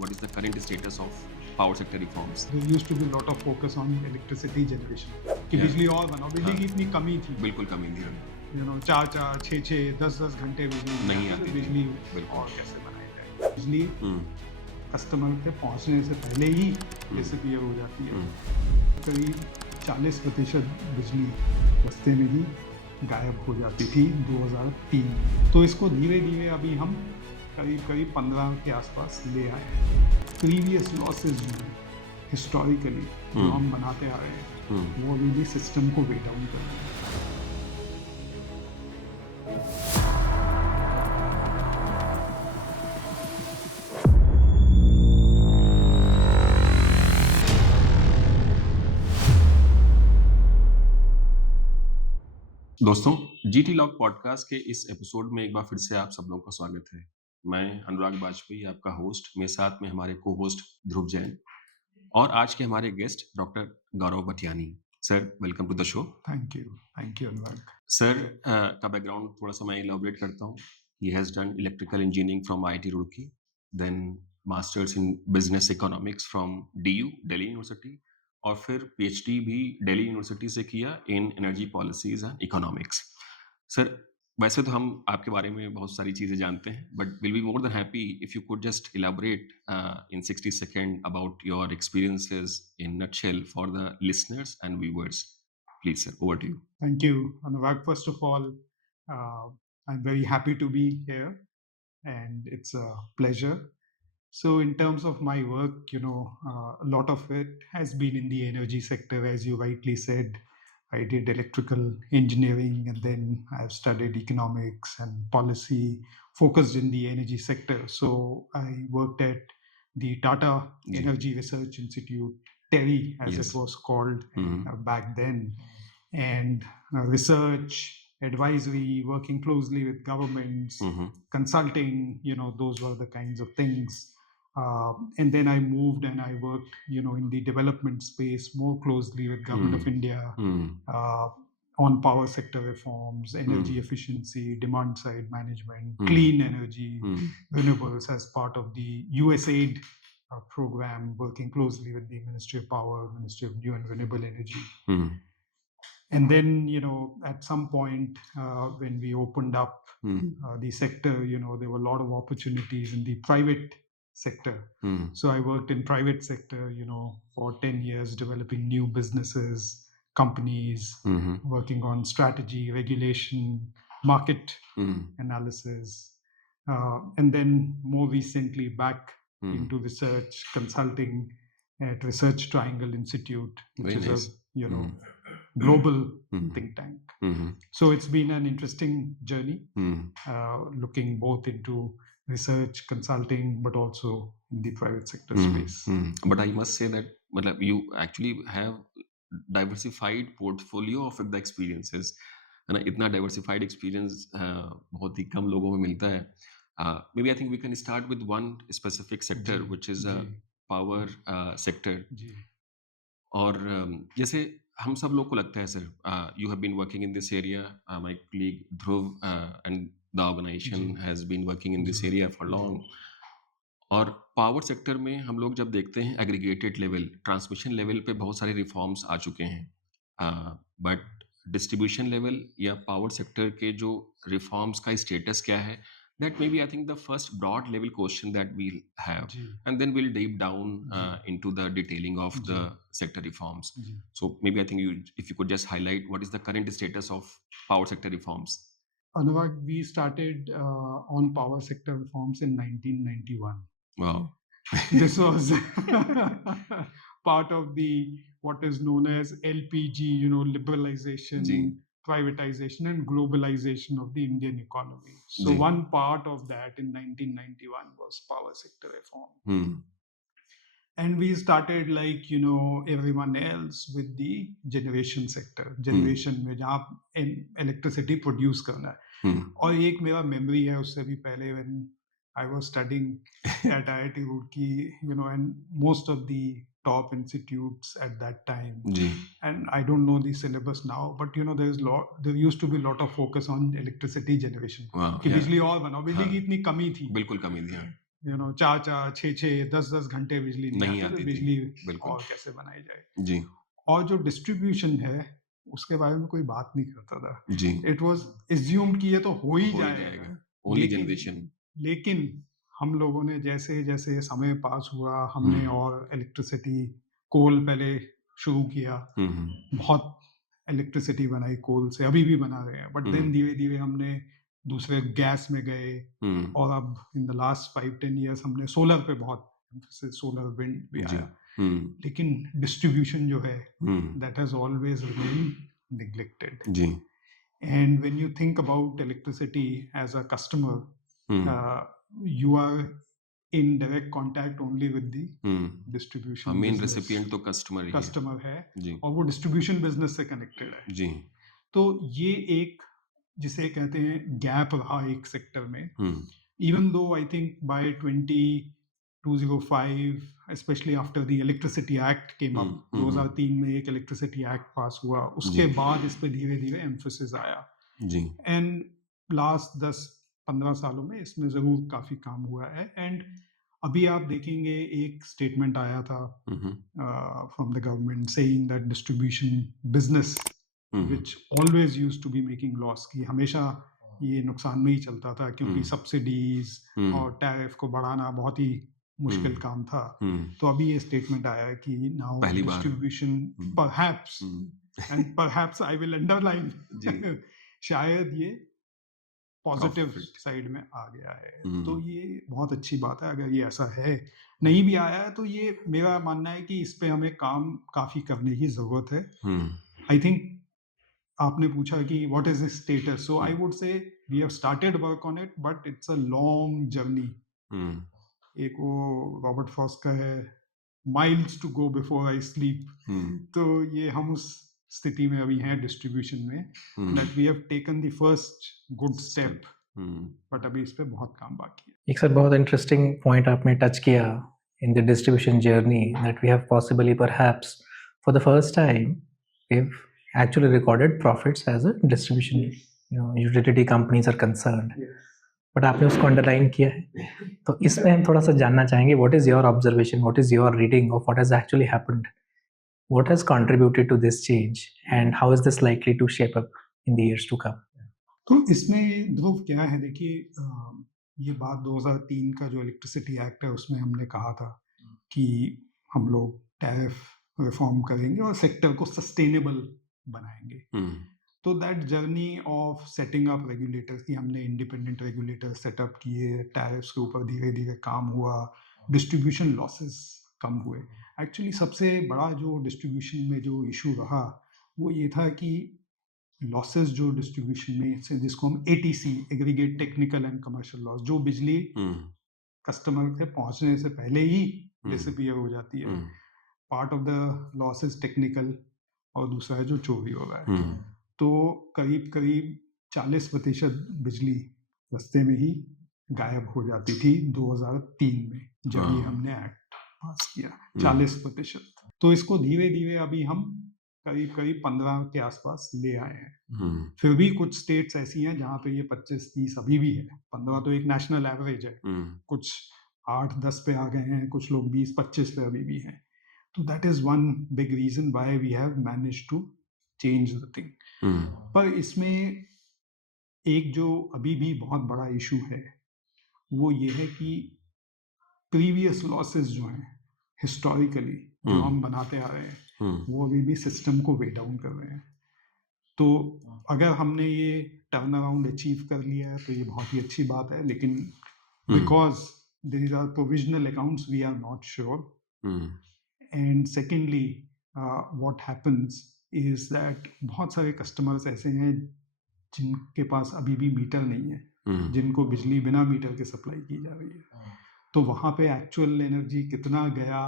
what is the current status of power sector reforms? There used to be a lot of focus on electricity generation कि Yeah. बिजली और बनाओ बिजली की इतनी कमी थी बिल्कुल कमी थी। चार 6-10 घंटे बिजली नहीं आती थी। बिजली बिल्कुल। और कैसे बनाई जाए बिजली हम्म, कस्टमर पे पहुंचने से पहले ही डिसअपीयर हो जाती है करीब 40% बिजली रास्ते में ही गायब हो जाती थी 2003 तो इसको धीरे धीरे अभी हम करीब 15 के आसपास ले आए हैं प्रीवियस लॉसेज जो हैं हिस्टोरिकली जो हम बनाते आ रहे हैं वो अभी भी सिस्टम को वेट डाउन कर रहे हैं दोस्तों जीटी लॉग पॉडकास्ट के इस एपिसोड में एक बार फिर से आप सब लोगों का स्वागत है। मैं अनुराग बाजपेयी आपका होस्ट, मेरे साथ में हमारे को होस्ट ध्रुव जैन और आज के हमारे guest doctor Gaurav Bhatiani. Sir welcome to the show. Thank you Anurag sir का बैकग्राउंड थोड़ा सा मैं इलैबोरेट करता हूँ। He has done electrical engineering from IIT Roorkee, then masters in business economics from DU Delhi university और फिर पीएचडी भी दिल्ली यूनिवर्सिटी से किया in energy policies and economics. Sir वैसे तो हम आपके बारे में बहुत सारी चीज़ें जानते हैं, but will be more than happy if you could just elaborate in 60 second about your experiences in nutshell for the listeners and viewers. Please, sir, over to you. Thank you, Anurag. First of all, I'm very happy to be here, and it's a pleasure. So, in terms of my work, a lot of it has been in the energy sector, as you rightly said. I did electrical engineering, and then I've studied economics and policy, focused in the energy sector. So, I worked at the Tata Energy Research Institute, TERI, as it was called back then. And research, advisory, working closely with governments, consulting, those were the kinds of things. And then I moved and I worked, in the development space more closely with Government of India on power sector reforms, energy efficiency, demand side management, clean energy, renewables as part of the USAID program, working closely with the Ministry of Power, Ministry of New and Renewable Energy. And then, at some point when we opened up the sector, there were a lot of opportunities in the private sector. So I worked in private sector, for 10 years, developing new businesses, companies, working on strategy, regulation, market analysis. And then more recently back into research, consulting at Research Triangle Institute, which is a, global think tank. So it's been an interesting journey, looking both into research, consulting, but also in the private sector space. But I must say that you actually have diversified portfolio of the experiences. है ना, इतना diversified experience बहुत ही कम लोगों में मिलता है. Maybe I think we can start with one specific sector, which is power sector. और जैसे हम सब लोग को लगता है sir, you have been working in this area, my colleague Dhruv and the organisation has been working in this area for long. और power sector में हम लोग जब देखते हैं एग्रीगेटेड लेवल, ट्रांसमिशन लेवल पे बहुत सारे रिफॉर्म्स आ चुके हैं, बट डिस्ट्रीब्यूशन लेवल या पावर सेक्टर के जो रिफॉर्म्स का स्टेटस क्या है, that maybe I think the first broad level question that we'll have, and then we'll deep down into the detailing of the sector reforms. So maybe I think if you could just highlight what is the current status of power sector reforms. Anurag, we started on power sector reforms in 1991. Wow. This was part of the what is known as LPG, liberalization, privatization and globalization of the Indian economy. So one part of that in 1991 was power sector reform. And we started like, everyone else with the generation sector. Generation में जहाँ electricity produce करना है. और एक मेरा memory है उससे भी पहले when I was studying at IIT Roorkee, and most of the top institutes at that time. And I don't know the syllabus now, but there used to be a lot of focus on electricity generation. कि बिजली और बनाओ, बिजली की इतनी कमी थी. बिल्कुल कमी थी. चार चार छः छः 10 घंटे बिजली नहीं नहीं आती, तो आती थी, बिजली बिल्कुल। और कैसे बनाई जाए। जी, और जो डिस्ट्रीब्यूशन है, उसके बारे में कोई बात नहीं करता था। जी, इट वाज़ एज़्यूम्ड कि ये तो हो ही हो ही जाएगा। जाएगा। ओनली लेकिन जनरेशन। लेकिन हम लोगों ने जैसे-जैसे समय पास हुआ, हुँ, हमने और इलेक्ट्रिसिटी कोल पहले शुरू किया। हुँ, हुँ, बहुत इलेक्ट्रिसिटी बनाई कोल से, अभी भी बना रहे हैं। बट हुँ, देन धीरे-धीरे हमने दूसरे गैस में गए, हुँ, और अब इन द लास्ट 5-10 इयर्स हमने सोलर पे बहुत एम्फेसिस, सोलर विंड भी जी, आया। हुँ, लेकिन डिस्ट्रीब्यूशन जो है, हुँ, that has always remained neglected. Ji, And when you think about electricity as a customer, hmm, uh, you are in direct contact only with the हुँ। हाँ, distribution main business recipient तो customer ही है। Customer है, जी, और वो distribution business से connected है। जी, तो ये एक, जिसे कहते हैं, गैप रहा एक सेक्टर में। हुँ, Even though I think by 2005, especially after the Electricity Act came hmm, up, हुँ, हुँ, 2003 में एक इलेक्ट्रिसिटी एक्ट पास हुआ, जी, उसके बाद इस पे धीरे-धीरे एम्फेसिस आया। जी, एंड लास्ट 10-15 सालों में इसमें ज़रूर काफ़ी काम हुआ है। एंड अभी आप देखेंगे, एक स्टेटमेंट आया था हुँ, हुँ, from the government saying that distribution business, hmm, which always used to be making loss, कि हमेशा ये नुकसान में ही चलता था, क्योंकि हुँ, सब्सिडीज हुँ, और टैरिफ को बढ़ाना बहुत ही हुँ, मुश्किल काम था। हुँ, तो अभी ये स्टेटमेंट आया है कि नाउ पहली बार। Distribution, hmm, perhaps, hmm, and perhaps I will underline, जी, शायद ये पॉजिटिव प्रॉफिट। साइड में आ गया है। तो हुँ, ये बहुत अच्छी बात है अगर ये ऐसा है। नहीं भी आया है तो ये मेरा मानना है कि इस पे हमें काम काफ़ी करने की ज़रूरत है। हुँ, आई थिंक आपने पूछा कि what is its status? So hmm, I would say we have started work on it, but it's a long journey. Hmm, एक वो रॉबर्ट फ्रॉस्ट का है, miles to go before I sleep. Hmm, तो ये हम उस स्थिति में अभी हैं डिस्ट्रीब्यूशन में, hmm, that we have taken the first good step, step. Hmm, but अभी इस पे बहुत काम बाकी है। एक सर बहुत इंटरेस्टिंग पॉइंट आपने टच किया in the distribution journey that we have possibly perhaps for the first time we've actually recorded profits as a distribution utility companies are concerned. But आपने उसको अंडरलाइन किया है, तो इसमें हम थोड़ा सा जानना चाहेंगे what is your observation, what is your reading of what has actually happened, what has contributed to this change and how is this likely to shape up in the years to come? तो इसमें ध्रुव क्या है, देखिए, ये बात 2003 का जो electricity act है उसमें हमने कहा था कि हम लोग टैरिफ रिफॉर्म करेंगे और सेक्टर को सस्टेनेबल बनाएंगे। हुँ, तो that journey of setting up regulators की, हमने इंडिपेंडेंट रेगुलेटर सेटअप किए, टैरिफ्स के ऊपर धीरे धीरे काम हुआ, डिस्ट्रीब्यूशन लॉसेस कम हुए। एक्चुअली सबसे बड़ा जो डिस्ट्रीब्यूशन में जो इशू रहा, वो ये था कि लॉसेस जो डिस्ट्रीब्यूशन में से, जिसको हम ATC, aggregate technical and commercial loss, जो बिजली हुँ, कस्टमर के पहुंचने से पहले ही हुँ, डिसअपियर हो जाती है। Hmm, part of the loss is technical, और दूसरा है जो चोरी हो रहा है। हुँ, तो करीब करीब 40% बिजली रास्ते में ही गायब हो जाती थी 2003 में, जब ये हाँ, हमने एक्ट पास किया। हुँ, 40%। तो इसको धीरे धीरे अभी हम करीब करीब 15 के आसपास ले आए हैं। हुँ, फिर भी कुछ स्टेट्स ऐसी हैं जहाँ पे ये 25-30 अभी भी है। 15 तो एक नेशनल एवरेज है। हुँ, कुछ 8-10 पे आ गए हैं, कुछ लोग 20-25 पे अभी भी हैं। तो that is one big reason why we have managed to change the thing. Hmm, पर इसमें एक जो अभी भी बहुत बड़ा इशू है, वो ये है कि प्रीवियस लॉसेस जो हैं, हिस्टोरिकली जो हम हुँ, बनाते आ रहे हैं, हुँ, वो अभी भी सिस्टम को वे डाउन कर रहे हैं। तो अगर हमने ये टर्न अराउंड अचीव कर लिया है तो ये बहुत ही अच्छी बात है, लेकिन hmm, because these are provisional accounts, we are not sure. Hmm, And secondly, what happens is that बहुत सारे कस्टमर्स ऐसे हैं जिनके पास अभी भी मीटर नहीं है, हुँ, जिनको बिजली बिना मीटर के सप्लाई की जा रही है। तो वहाँ पे एक्चुअल एनर्जी कितना गया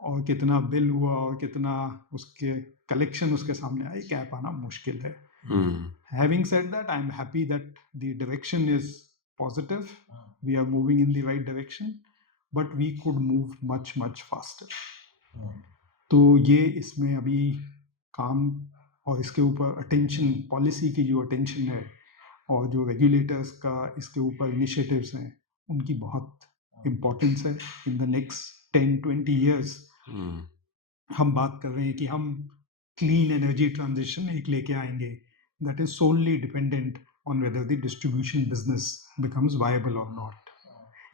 और कितना बिल हुआ और कितना उसके कलेक्शन उसके सामने आई, कह पाना मुश्किल है। हुँ, Having said that, I'm happy that the direction is positive. We are moving in the right direction, but we could move much, much faster. तो ये इसमें अभी काम, और इसके ऊपर अटेंशन, पॉलिसी की जो अटेंशन है और जो रेगुलेटर्स का इसके ऊपर इनिशिएटिव्स हैं, उनकी बहुत इम्पोर्टेंस है इन द नेक्स्ट 10-20 ईयर्स। हम्म, हम बात कर रहे हैं कि हम क्लीन एनर्जी ट्रांजिशन एक लेके आएंगे that is solely dependent on whether the distribution business becomes viable और नॉट।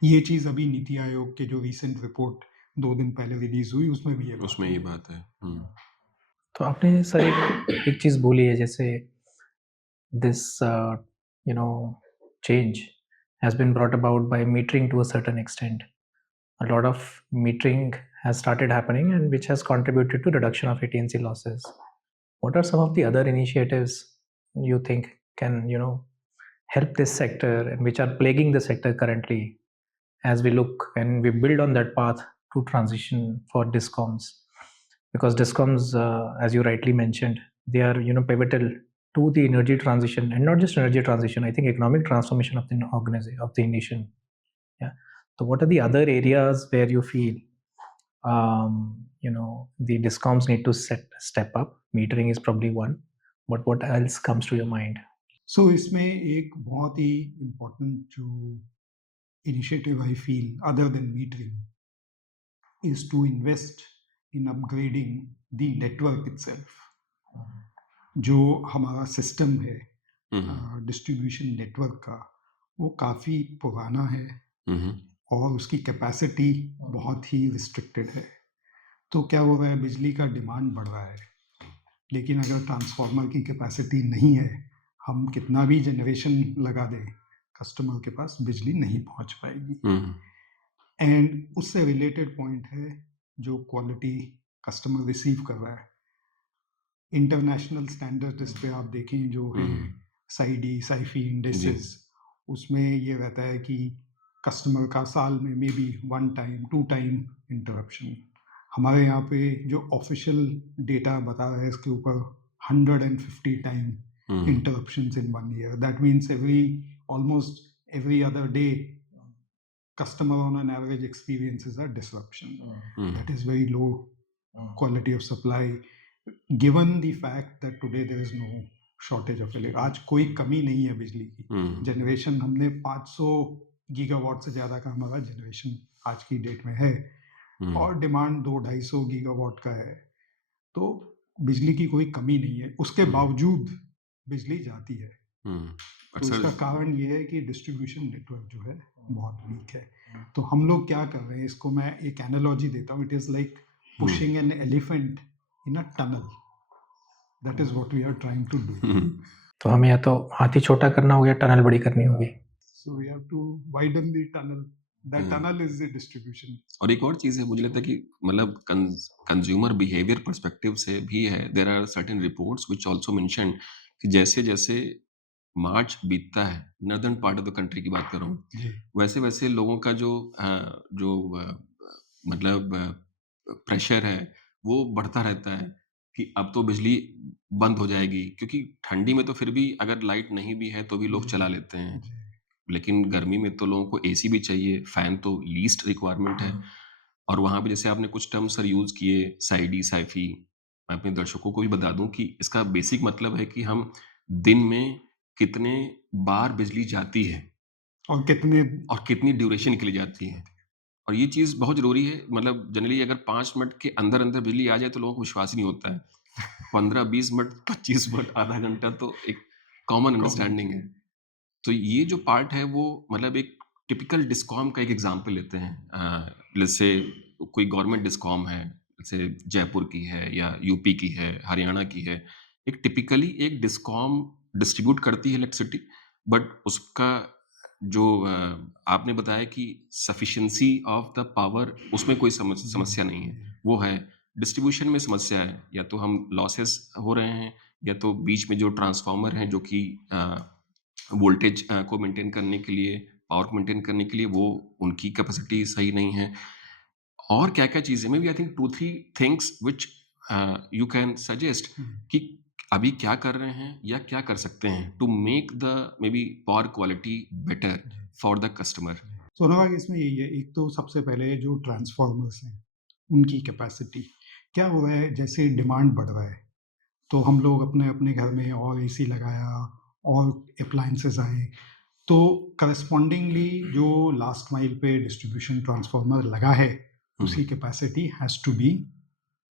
ये चीज़ अभी नीति आयोग के जो रिसेंट रिपोर्ट 2 दिन पहले रिलीज हुई उसमें भी ये बात उसमें हुई ये है। बात है। तो आपने सर एक चीज़ बोली है, जैसे this change has been brought about by metering to a certain extent. A lot of metering has started happening, and which has contributed to reduction of AT&C losses. What are some of the other initiatives you think can help this sector, and which are plaguing the sector currently, as we look and we build on that path to transition for discoms? Because discoms, as you rightly mentioned, they are pivotal to the energy transition, and not just energy transition, I think economic transformation of the organization, of the nation. Yeah. So what are the other areas where you feel the discoms need to step up? Metering is probably one, but what else comes to your mind? सो इसमें एक बहुत ही important जो initiative I feel other than metering is to invest in upgrading the network itself. जो हमारा system है distribution network का, वो काफ़ी पुराना है और उसकी कैपेसिटी बहुत ही रिस्ट्रिक्टेड है। तो क्या हो रहा है, बिजली का डिमांड बढ़ रहा है, लेकिन अगर ट्रांसफार्मर की कैपेसिटी नहीं है, हम कितना भी जनरेशन लगा दें, कस्टमर के पास बिजली नहीं पहुंच पाएगी। एंड उससे रिलेटेड पॉइंट है जो क्वालिटी कस्टमर रिसीव कर रहा है। इंटरनेशनल स्टैंडर्ड इस पे आप देखें जो है साइडी साइफी इंडेक्सेस, उसमें ये रहता है कि कस्टमर का साल में may be 1 time 2 time interruption. हमारे यहाँ पे जो ऑफिशियल डेटा बता रहा है इसके ऊपर 150 time interruptions in 1 year. That means almost every other day, customer on an average experiences a disruption. That is very low quality of supply, given the fact that today there is no shortage of electricity. आज कोई कमी नहीं है बिजली की। Generation हमने 500 gigawatt से ज़्यादा का हमारा जनरेशन आज की डेट में है, और डिमांड 200-250 गीगावाट का है। तो बिजली की कोई कमी नहीं है, उसके बावजूद बिजली जाती है। तो इसका कारण ये है कि डिस्ट्रीब्यूशन नेटवर्क जो है बहुत वीक है। तो हम लोग क्या कर रहे हैं, इसको मैं एक एनालॉजी देता हूँ। It is like pushing an elephant in a tunnel. That is what we are trying to do. तो हमें या तो हाथी छोटा करना होगा या टनल बड़ी करनी होगी। So we have to widen the tunnel. That tunnel is the distribution. और एक और चीज़ है, मुझे लगता है कि मतलब कंज्यूमर बिहेवियर पर्सपेक्टिव से भी है। There are certain reports which also mention कि जैसे-जैसे मार्च बीतता है, northern part of the country की बात कर रहा हूँ, वैसे-वैसे लोगों का मतलब प्रेशर है, वो बढ़ता रहता है कि अब तो बिजली बंद हो जाएगी। क्योंकि ठंडी में तो फिर भी अगर लाइट नहीं भी है तो भी लोग चला लेते हैं, लेकिन गर्मी में तो लोगों को एसी भी चाहिए, फैन तो लीस्ट रिक्वायरमेंट है। और वहाँ पे जैसे आपने कुछ टर्म सर यूज़ किए, साइडी, साइफ़ी, मैं अपने दर्शकों को भी बता दूँ कि इसका बेसिक मतलब है कि हम दिन में कितने बार बिजली जाती है और कितनी ड्यूरेशन के लिए जाती है। और ये चीज़ बहुत ज़रूरी है। मतलब जनरली अगर 5 मिनट के अंदर-अंदर बिजली आ जाए तो लोगों को विश्वास ही नहीं होता है। 15-20 मिनट, 25 मिनट, आधा घंटा तो एक कॉमन अंडरस्टैंडिंग है। तो ये जो पार्ट है वो मतलब एक टिपिकल डिस्कॉम का एक एग्जांपल लेते हैं। जैसे कोई गवर्नमेंट डिस्कॉम है, जैसे जयपुर की है या यूपी की है, हरियाणा की है। एक टिपिकली एक डिस्कॉम डिस्ट्रीब्यूट करती है इलेक्ट्रिसिटी, बट उसका जो आपने बताया कि सफिशिएंसी ऑफ द पावर, उसमें कोई समस्या नहीं है। वो है डिस्ट्रीब्यूशन में समस्या है, या तो हम लॉसेस हो रहे हैं, या तो बीच में जो ट्रांसफार्मर हैं जो कि वोल्टेज को मेंटेन करने के लिए, पावर को मेंटेन करने के लिए, वो उनकी कैपेसिटी सही नहीं है। और क्या-क्या चीज़ें, may B I think 2-3 things which you can suggest कि अभी क्या कर रहे हैं या क्या कर सकते हैं to make the maybe power quality better for the customer. सोनाबाग इसमें यही है। एक तो सबसे पहले जो ट्रांसफार्मर्स हैं उनकी कैपेसिटी, क्या हो रहा है, जैसे डिमांड बढ़ रहा है तो हम लोग अपने अपने घर में और एसी लगाया और अप्लायंसेस आए, तो करस्पॉन्डिंगली जो लास्ट माइल पे डिस्ट्रीब्यूशन ट्रांसफार्मर लगा है उसकी capacity has to be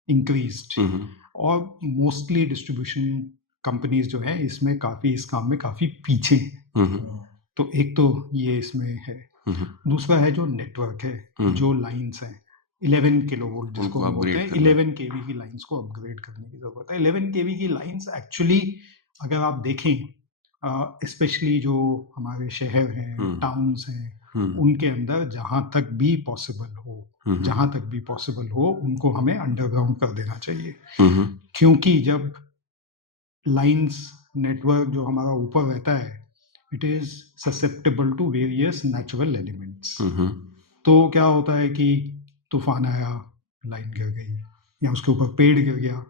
increased. और मोस्टली डिस्ट्रीब्यूशन कंपनीज जो है इसमें काफ़ी इस काम में काफ़ी पीछे हैं। तो एक तो ये इसमें है। दूसरा है जो नेटवर्क है, जो लाइंस हैं 11 किलोवोल्ट जिसको उनको हम बोलते upgrade हैं, करना। 11 केवी की लाइंस को अपग्रेड करने की ज़रूरत है। 11 केवी की लाइंस एक्चुअली अगर आप देखें स्पेशली जो हमारे शहर हैं, टाउन्स हैं, उनके अंदर जहाँ तक भी पॉसिबल हो उनको हमें अंडरग्राउंड कर देना चाहिए। क्योंकि जब लाइंस नेटवर्क जो हमारा ऊपर रहता है it is susceptible to various natural elements. तो क्या होता है कि तूफान आया, लाइन गिर गई, या उसके ऊपर पेड़ गिर गया,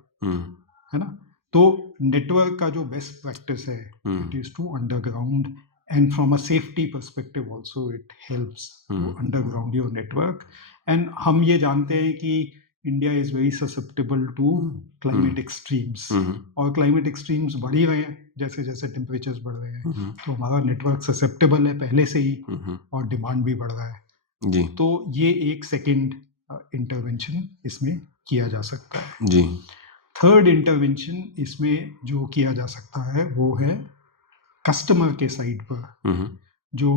है ना। तो नेटवर्क का जो बेस्ट प्रैक्टिस है it is to underground, and from a safety perspective also it helps to underground your network. And हम ये जानते हैं कि India is very susceptible to climate extremes, और क्लाइमेट एक्सट्रीम्स बढ़ ही रहे हैं जैसे जैसे टेम्परेचर्स बढ़ रहे हैं। तो हमारा नेटवर्क ससेप्टेबल है पहले से ही, और डिमांड भी बढ़ रहा है जी तो ये एक सेकेंड इंटरवेंशन इसमें किया जा सकता है। जी थर्ड इंटरवेंशन इसमें जो किया जा सकता है वो है कस्टमर के साइड पर। जो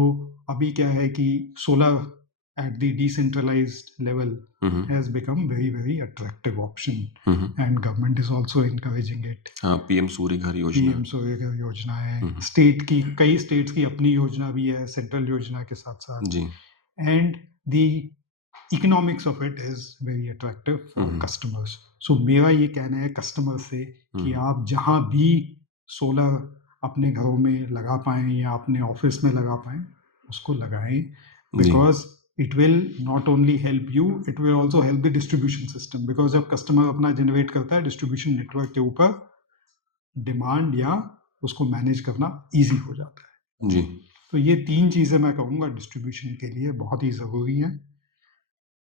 अभी क्या है कि solar at the decentralized level has become very very attractive option, and government is also encouraging it. PM Surya Ghar Yojana, PM Surya Ghar योजना है, स्टेट की कई स्टेट्स की अपनी योजना भी है सेंट्रल योजना के साथ साथ जी and the economics of it is very attractive for customers. So मेरा ये कहना है कस्टमर से कि आप जहाँ भी सोलर अपने घरों में लगा पाएं या अपने ऑफिस में लगा पाएं उसको लगाएं, because it will not only help you, it will also help the distribution system, because जब कस्टमर अपना जनरेट करता है डिस्ट्रीब्यूशन नेटवर्क के ऊपर, डिमांड या उसको मैनेज करना इजी हो जाता है। जी तो ये तीन चीजें मैं कहूँगा डिस्ट्रीब्यूशन के लिए बहुत ही जरूरी हैं।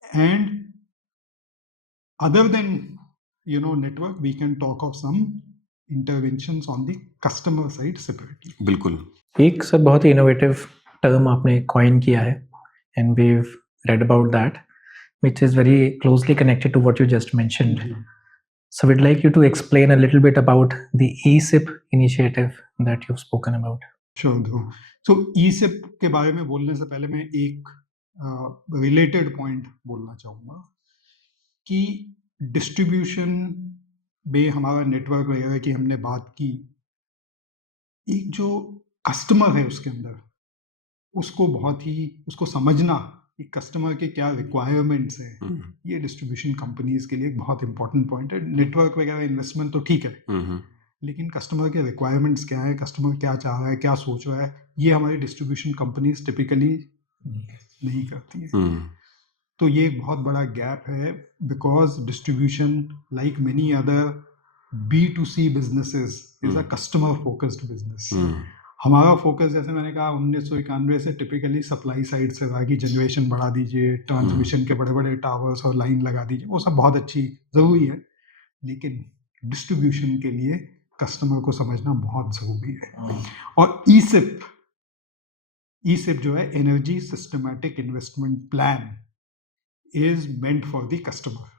And other than network we can talk of some interventions on the customer side separately. बिल्कुल। एक सर बहुत ही इनोवेटिव टर्म आपने कॉइन किया है, and we've read about that, which is very closely connected to what you just mentioned. So we'd like you to explain a little bit about the eSIP initiative that you've spoken about. Sure, Dhruv. So eSIP के बारे में बोलने से पहले मैं एक related point बोलना चाहूँगा कि डिस्ट्रीब्यूशन में हमारा नेटवर्क वगैरह की हमने बात की, एक जो कस्टमर है उसके अंदर उसको समझना कि कस्टमर के क्या रिक्वायरमेंट्स हैं, ये डिस्ट्रीब्यूशन कंपनीज के लिए एक बहुत इंपॉर्टेंट पॉइंट है। नेटवर्क वगैरह इन्वेस्टमेंट तो ठीक है, लेकिन कस्टमर के रिक्वायरमेंट्स क्या है, कस्टमर क्या चाह रहा है, क्या सोच रहा है, ये हमारी डिस्ट्रीब्यूशन कंपनीज टिपिकली नहीं करती है। तो ये एक बहुत बड़ा गैप है, because distribution like many other B2C businesses is a customer focused business. हमारा फोकस जैसे मैंने कहा 1991 से टिपिकली सप्लाई साइड से रहा कि जनरेशन बढ़ा दीजिए, ट्रांसमिशन के बड़े बड़े टावर्स और लाइन लगा दीजिए, वो सब बहुत अच्छी ज़रूरी है, लेकिन डिस्ट्रीब्यूशन के लिए कस्टमर को समझना बहुत ज़रूरी है। और ईसिप जो है energy systematic investment plan is meant for the customer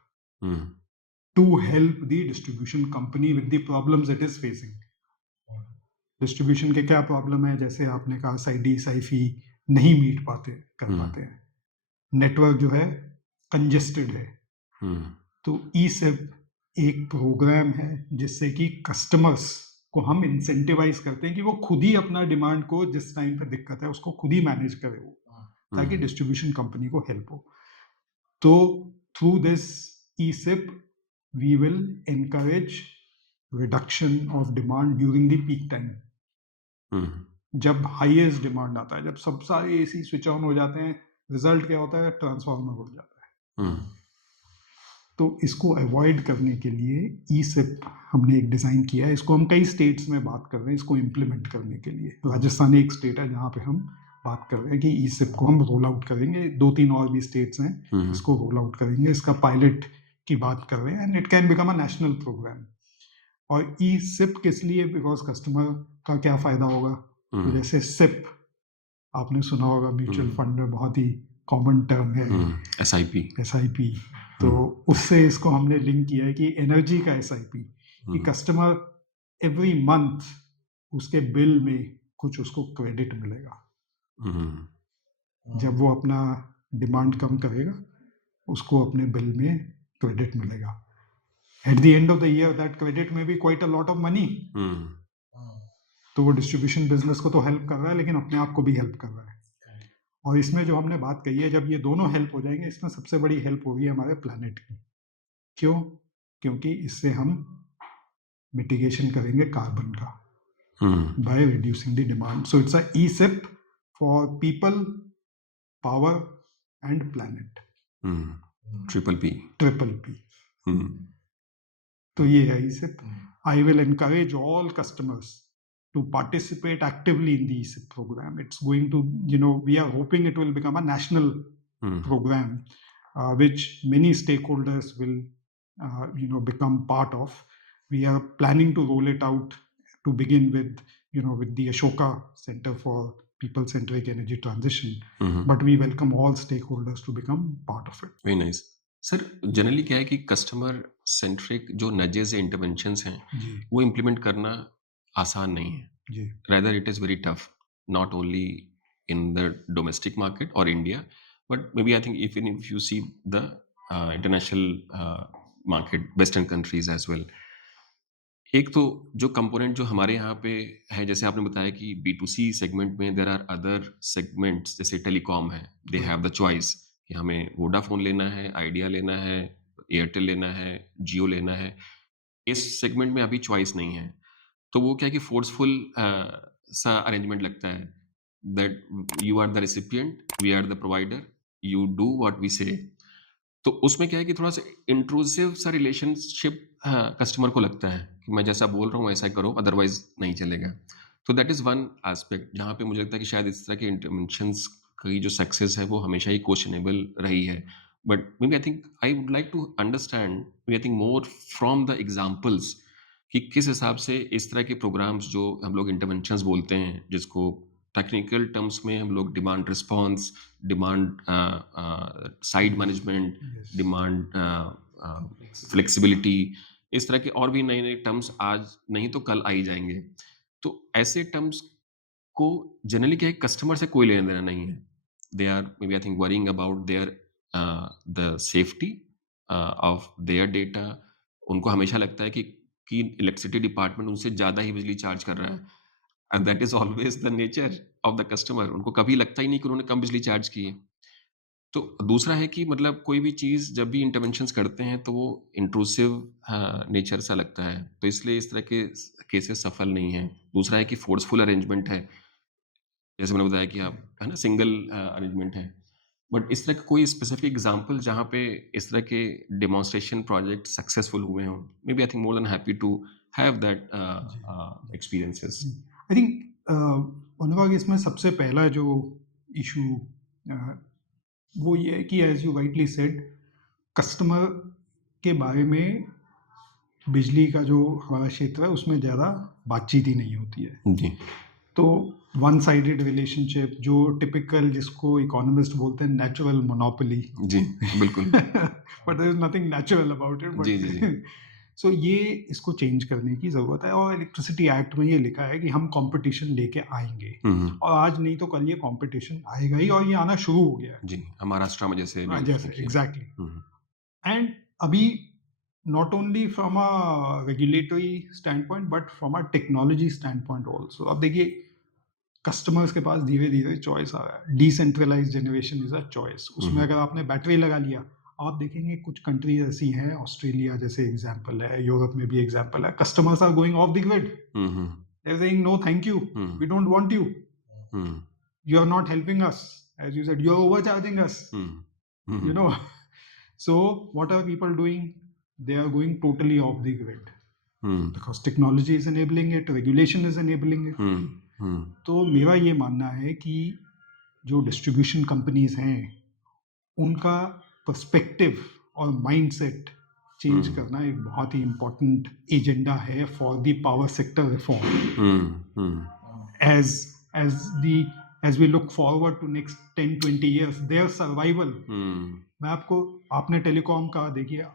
to help the distribution company with the problems it is facing. Distribution के क्या प्रॉब्लम है, जैसे आपने कहा साइफी नहीं मीट कर पाते हैं, नेटवर्क जो है कंजेस्टेड है। तो ईसिप एक प्रोग्राम है जिससे कि कस्टमर्स को हम इंसेंटिवाइज करते हैं कि वो खुद ही अपना डिमांड को जिस टाइम पे दिक्कत है उसको खुद ही मैनेज करे वो, ताकि डिस्ट्रीब्यूशन कंपनी को हेल्प हो। तो थ्रू दिस ईसिप we will encourage reduction of demand during the peak time. जब हाईएस्ट डिमांड आता है, जब सब सारे एसी स्विच ऑन हो जाते हैं, रिजल्ट क्या होता है, ट्रांसफार्मर उड़ जाता है। तो इसको अवॉइड करने के लिए ईसिप हमने एक डिज़ाइन किया है। इसको हम कई स्टेट्स में बात कर रहे हैं इसको इम्प्लीमेंट करने के लिए। राजस्थान एक स्टेट है जहाँ पे हम बात कर रहे हैं कि ईसिप को हम रोल आउट करेंगे। 2-3 और भी स्टेट्स हैं इसको रोल आउट करेंगे। इसका पायलट की बात कर रहे हैं and it can become a national programme. और ईसिप किस लिए, बिकॉज कस्टमर का क्या फ़ायदा होगा, तो जैसे सिप आपने सुना होगा म्यूचुअल हम्म। फंड में बहुत ही कॉमन टर्म है SIP। SIP। तो उससे इसको हमने लिंक किया है कि एनर्जी का SIP, कि कस्टमर एवरी मंथ उसके बिल में कुछ उसको क्रेडिट मिलेगा। जब वो अपना डिमांड कम करेगा उसको अपने बिल में क्रेडिट मिलेगा। At the end of the year that credit में भी quite a lot of money. तो वो डिस्ट्रीब्यूशन बिजनेस को तो हेल्प कर रहा है लेकिन अपने आप को भी हेल्प कर रहा है। और इसमें जो हमने बात कही है, जब ये दोनों हेल्प हो जाएंगे, इसमें सबसे बड़ी हेल्प होगी हमारे प्लैनेट की। क्यों? क्योंकि इससे हम मिटिगेशन करेंगे कार्बन का by reducing the demand. So it's a e-SIP for people, power and planet. Triple P। Triple P. तो ये है e-SIP. I will encourage all customers to participate actively in the e-SIP program. It's going to, we are hoping it will become a national program, which many stakeholders will, become part of. We are planning to roll it out to begin with, with the Ashoka Center for People-Centric Energy Transition. But we welcome all stakeholders to become part of it. Very nice. Sir generally क्या है कि customer centric जो nudges या interventions हैं वो implement करना आसान नहीं है। Rather it is very tough, not only in the domestic market or India, but maybe I think even if you see the international market, Western countries as well. एक तो जो कंपोनेंट जो हमारे यहाँ पे है, जैसे आपने बताया कि B2C सेगमेंट में देयर आर अदर सेगमेंट्स, जैसे टेलीकॉम है, दे हैव द चॉइस कि हमें वोडाफोन लेना है, आइडिया लेना है, एयरटेल लेना है, जियो लेना है। इस सेगमेंट में अभी चॉइस नहीं है, तो वो क्या है कि फोर्सफुल सा अरेंजमेंट लगता है that you are the recipient, we are the provider, you do what we say. तो उसमें क्या है कि थोड़ा सा इंट्रूसिव सा रिलेशनशिप कस्टमर को लगता है कि मैं जैसा बोल रहा हूँ वैसा करो, अदरवाइज नहीं चलेगा। तो दैट इज़ वन एस्पेक्ट जहाँ पे मुझे लगता है कि शायद इस तरह के इंटरवेंशंस की जो सक्सेस है वो हमेशा ही क्वेश्चनेबल रही है। But may B I think I would like to understand I think more from the examples कि किस हिसाब से इस तरह के प्रोग्राम्स जो हम लोग इंटरवेंशंस बोलते हैं, जिसको टेक्निकल टर्म्स में हम लोग demand response, demand side management, demand flexibility, इस तरह के और भी नए नए टर्म्स आज नहीं तो कल आ ही जाएंगे। तो ऐसे टर्म्स को जनरली क्या है, कस्टमर से कोई लेना देना नहीं है। They are may B I think worrying about their the safety of their data. उनको हमेशा लगता है कि इलेक्ट्रिसिटी डिपार्टमेंट उनसे ज़्यादा ही बिजली चार्ज कर रहा है, and that is always the nature of the customer. उनको कभी लगता ही नहीं कि उन्होंने कम बिजली चार्ज की है। तो दूसरा है कि मतलब कोई भी चीज़ जब भी इंटरवेंशंस करते हैं तो वो इंट्रूसिव नेचर सा लगता है, तो इसलिए इस तरह के केसेस सफल नहीं हैं। दूसरा है कि फोर्सफुल अरेंजमेंट है, जैसे मैंने बताया कि आप है ना सिंगल अरेंजमेंट है। बट इस तरह का कोई स्पेसिफिक एग्जांपल जहाँ पे इस तरह के डेमोन्स्ट्रेशन प्रोजेक्ट सक्सेसफुल हुए हों, may be I think more than happy to have that experiences. I think Anurag, इसमें सबसे पहला जो इशू वो ये है कि as you rightly said, customer के बारे में बिजली का जो हमारा क्षेत्र है उसमें ज़्यादा बातचीत ही नहीं होती है। जी। तो वन साइडेड रिलेशनशिप, जो टिपिकल जिसको इकोनॉमिस्ट बोलते हैं नेचुरल मोनोपोली। जी बिल्कुल। But there is nothing natural about it. जी जी जी। सो ये इसको चेंज करने की ज़रूरत है, और इलेक्ट्रिसिटी एक्ट में ये लिखा है कि हम कंपटीशन लेके आएंगे, और आज नहीं तो कल ये कंपटीशन आएगा ही, और ये आना शुरू हो गया है। जी, महाराष्ट्र में जैसे एग्जैक्टली। एंड अभी not only from a regulatory standpoint but from a technology standpoint also. अब देखिए कस्टमर्स के पास धीरे धीरे चॉइस आ रहा है। Decentralise generation is a choice. उसमें अगर आपने बैटरी लगा लिया, आप देखेंगे कुछ कंट्रीज ऐसी हैं, ऑस्ट्रेलिया जैसे एग्जांपल है, यूरोप में भी एग्जांपल है, customers are going off the grid, they are saying no thank you, we don't want you, you are not helping us, as you said, you are overcharging us, you know. So what are people doing? They are going totally off the grid, because technology is enabling it, regulation is enabling it. तो मेरा ये मानना है कि जो distribution companies हैं उनका perspective और माइंडसेट चेंज करना एक बहुत ही इम्पोर्टेंट एजेंडा है for the power sector reform, as we look forward to next 10-20 years, their survival. मैं आपको, आपने टेलीकॉम का देखिए,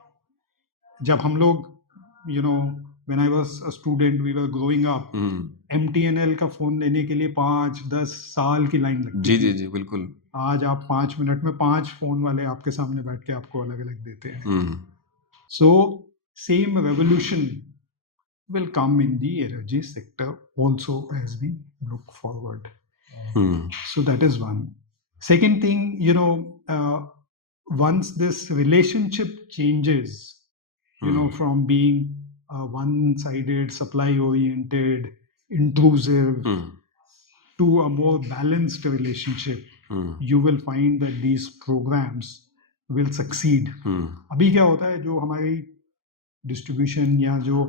जब हम लोग when I was a student, we were growing up, MTNL का फोन लेने के लिए 5-10 साल की लाइन लगती जी थी। जी जी बिल्कुल। आज आप 5 मिनट में 5 फोन वाले आपके सामने बैठ के आपको अलग अलग देते हैं। So same revolution will come in the energy sector also as we look forward. So that is one. Second thing, once this relationship changes, from being one-sided, supply-oriented, intrusive, to a more balanced relationship, you will find that these programs will succeed. अभी क्या होता है, जो हमारी distribution या जो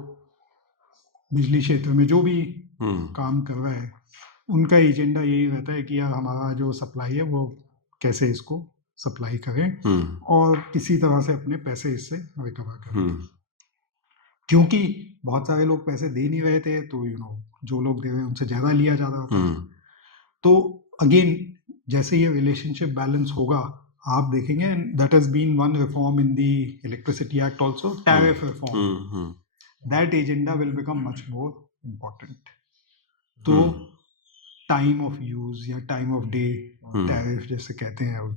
बिजली क्षेत्र में जो भी काम कर रहा है, उनका एजेंडा यही रहता है कि यार हमारा जो सप्लाई है वो कैसे इसको सप्लाई करें और किसी तरह से अपने पैसे इससे रिकवर करें। क्योंकि बहुत सारे लोग पैसे दे नहीं रहे थे, तो जो लोग दे रहे हैं उनसे ज्यादा लिया जा रहा था। तो अगेन जैसे ये रिलेशनशिप बैलेंस होगा, आप देखेंगे that has been one reform in the electricity act also, tariff reform, that agenda will become much more important. तो टाइम ऑफ यूज या टाइम ऑफ डे टैरिफ जैसे कहते हैं अब,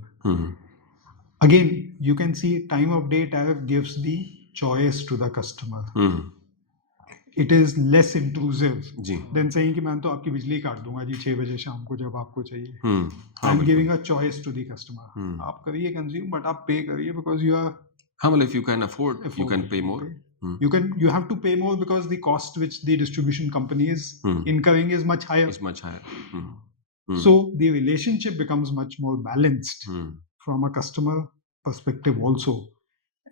again you can see time of day tariff gives the choice to the customer. It is less intrusive than saying कि मैं तो आपकी बिजली काट दूंगा जी 6 बजे शाम को जब आपको चाहिए। I'm giving a choice to the customer. आप करिए कंज्यूम, बट आप पे करिए because you are, if you can afford, you can pay more. You have to pay more because the cost which the distribution company is incurring is much higher. It's much higher. So the relationship becomes much more balanced from a customer perspective also.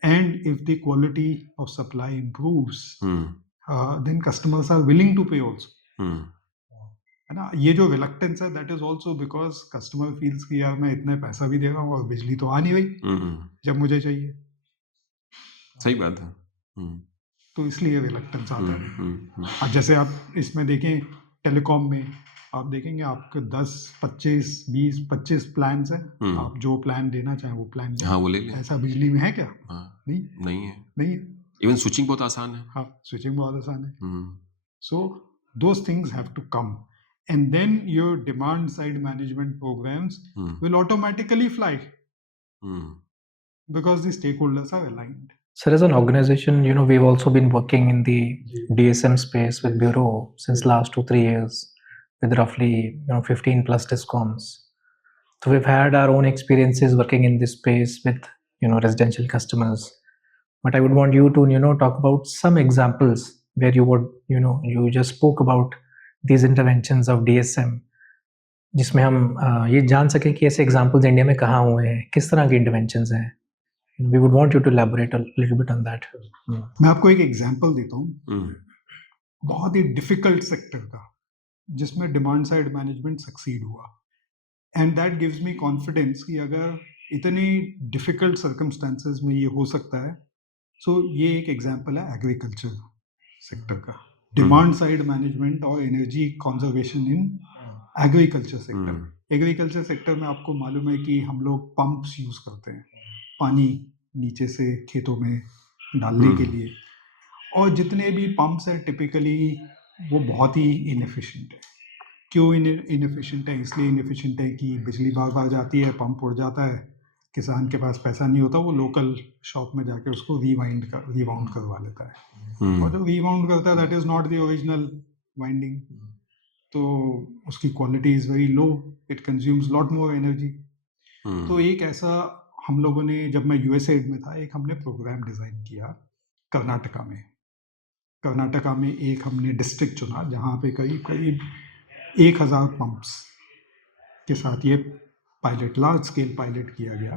And if the quality of supply improves, then customers are willing to pay also. है ना? ये जो reluctance है, that is also because customer feels कि यार मैं इतना पैसा भी दे रहा हूँ और बिजली तो आ नहीं रही जब मुझे चाहिए। सही बात है। तो इसलिए रिलक्टेंस आता है। अब जैसे आप इसमें देखें टेलीकॉम में, आप देखेंगे आपके 10, 25, 20, 25 प्लान्स हैं, आप जो प्लान लेना चाहें वो प्लान लें। हाँ, वो ले लें। ऐसा बिजली में है क्या? नहीं है। नहीं। इवन स्विचिंग बहुत आसान है। हाँ, स्विचिंग बहुत आसान है। So those things have to come, and then your demand side management programs will automatically fly because the stakeholders are aligned. Sir, as an organization, we've also been working in the DSM space with Bureau since last 2-3 years with roughly 15 plus discoms. So we've had our own experiences working in this space with residential customers. But I would want you to talk about some examples where you would you just spoke about these interventions of DSM, जिसमें हम ये जान सके कि ऐसे examples India में कहाँ हुए हैं, किस तरह के इंटरवेंशंस हैं। We would want you to elaborate a little bit on that. मैं आपको एक एग्जांपल देता हूँ बहुत ही डिफिकल्ट सेक्टर का, जिसमें डिमांड साइड मैनेजमेंट सक्सीड हुआ, and that gives me confidence कि अगर इतनी डिफिकल्ट सर्कमस्टेंसेस में ये हो सकता है। सो ये एक एग्जांपल है एग्रीकल्चर सेक्टर का, डिमांड साइड मैनेजमेंट और energy conservation in agriculture sector. Agriculture sector में आपको मालूम है कि हम लोग पंप्स यूज करते हैं पानी नीचे से खेतों में डालने के लिए, और जितने भी पंप्स हैं टिपिकली वो बहुत ही इनएफिशिएंट है। क्यों इनएफिशिएंट है? इसलिए इनएफिशिएंट है कि बिजली बार बार जाती है, पंप उड़ जाता है, किसान के पास पैसा नहीं होता, वो लोकल शॉप में जाके उसको रिवाउंड करवा लेता है, और जब रिवाउंड करता है that is not the original winding, तो उसकी quality is very low, it consumes lot more energy. तो एक ऐसा हम लोगों ने, जब मैं यूएसएड में था, एक हमने प्रोग्राम डिज़ाइन किया कर्नाटका में एक हमने डिस्ट्रिक्ट चुना जहाँ पे करीब 1000 पंप्स के साथ ये पायलट, लार्ज स्केल पायलट किया गया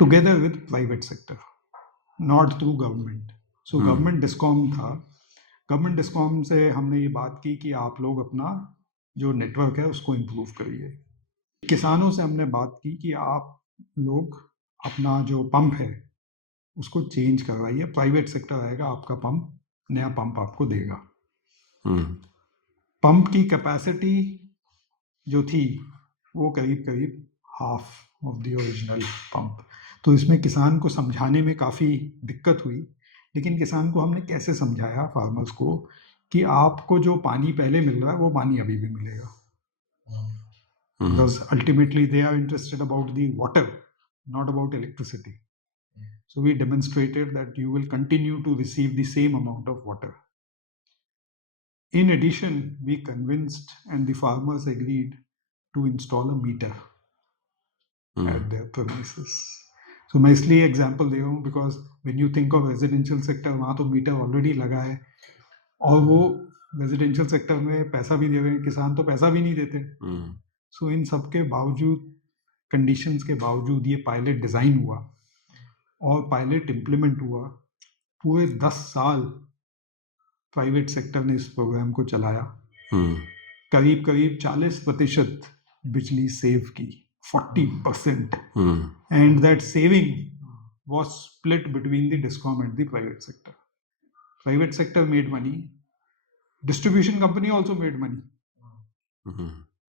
together with private sector, not through government. So government discom था, गवर्नमेंट डिस्कॉम से हमने ये बात की कि आप लोग अपना जो नेटवर्क है उसको इम्प्रूव करिए। किसानों से हमने बात की कि आप लोग अपना जो पंप है उसको चेंज करवाइए, प्राइवेट सेक्टर आएगा, आपका पंप, नया पंप आपको देगा। पंप की कैपेसिटी जो थी वो करीब करीब half of the original pump. तो इसमें किसान को समझाने में काफ़ी दिक्कत हुई, लेकिन किसान को हमने कैसे समझाया फार्मर्स को कि आपको जो पानी पहले मिल रहा है वो पानी अभी भी मिलेगा, because ultimately they are interested about the water, not about electricity. So we demonstrated that you will continue to receive the same amount of water. In addition, we convinced and the farmers agreed to install a meter at their premises. So मैं इसलिए example दे रहा हूँ because when you think of residential sector, वहाँ तो metre already लगा है और वो रेजिडेंशियल सेक्टर में पैसा भी दे रहे हैं, किसान तो पैसा भी नहीं देते। सो इन सब के बावजूद, कंडीशंस के बावजूद ये पायलट डिज़ाइन हुआ और पायलट इम्प्लीमेंट हुआ। पूरे 10 साल प्राइवेट सेक्टर ने इस प्रोग्राम को चलाया, करीब करीब 40% बिजली सेव की, 40%, and that saving was split between the DISCOM and the private sector. Private sector made money, distribution company also made money,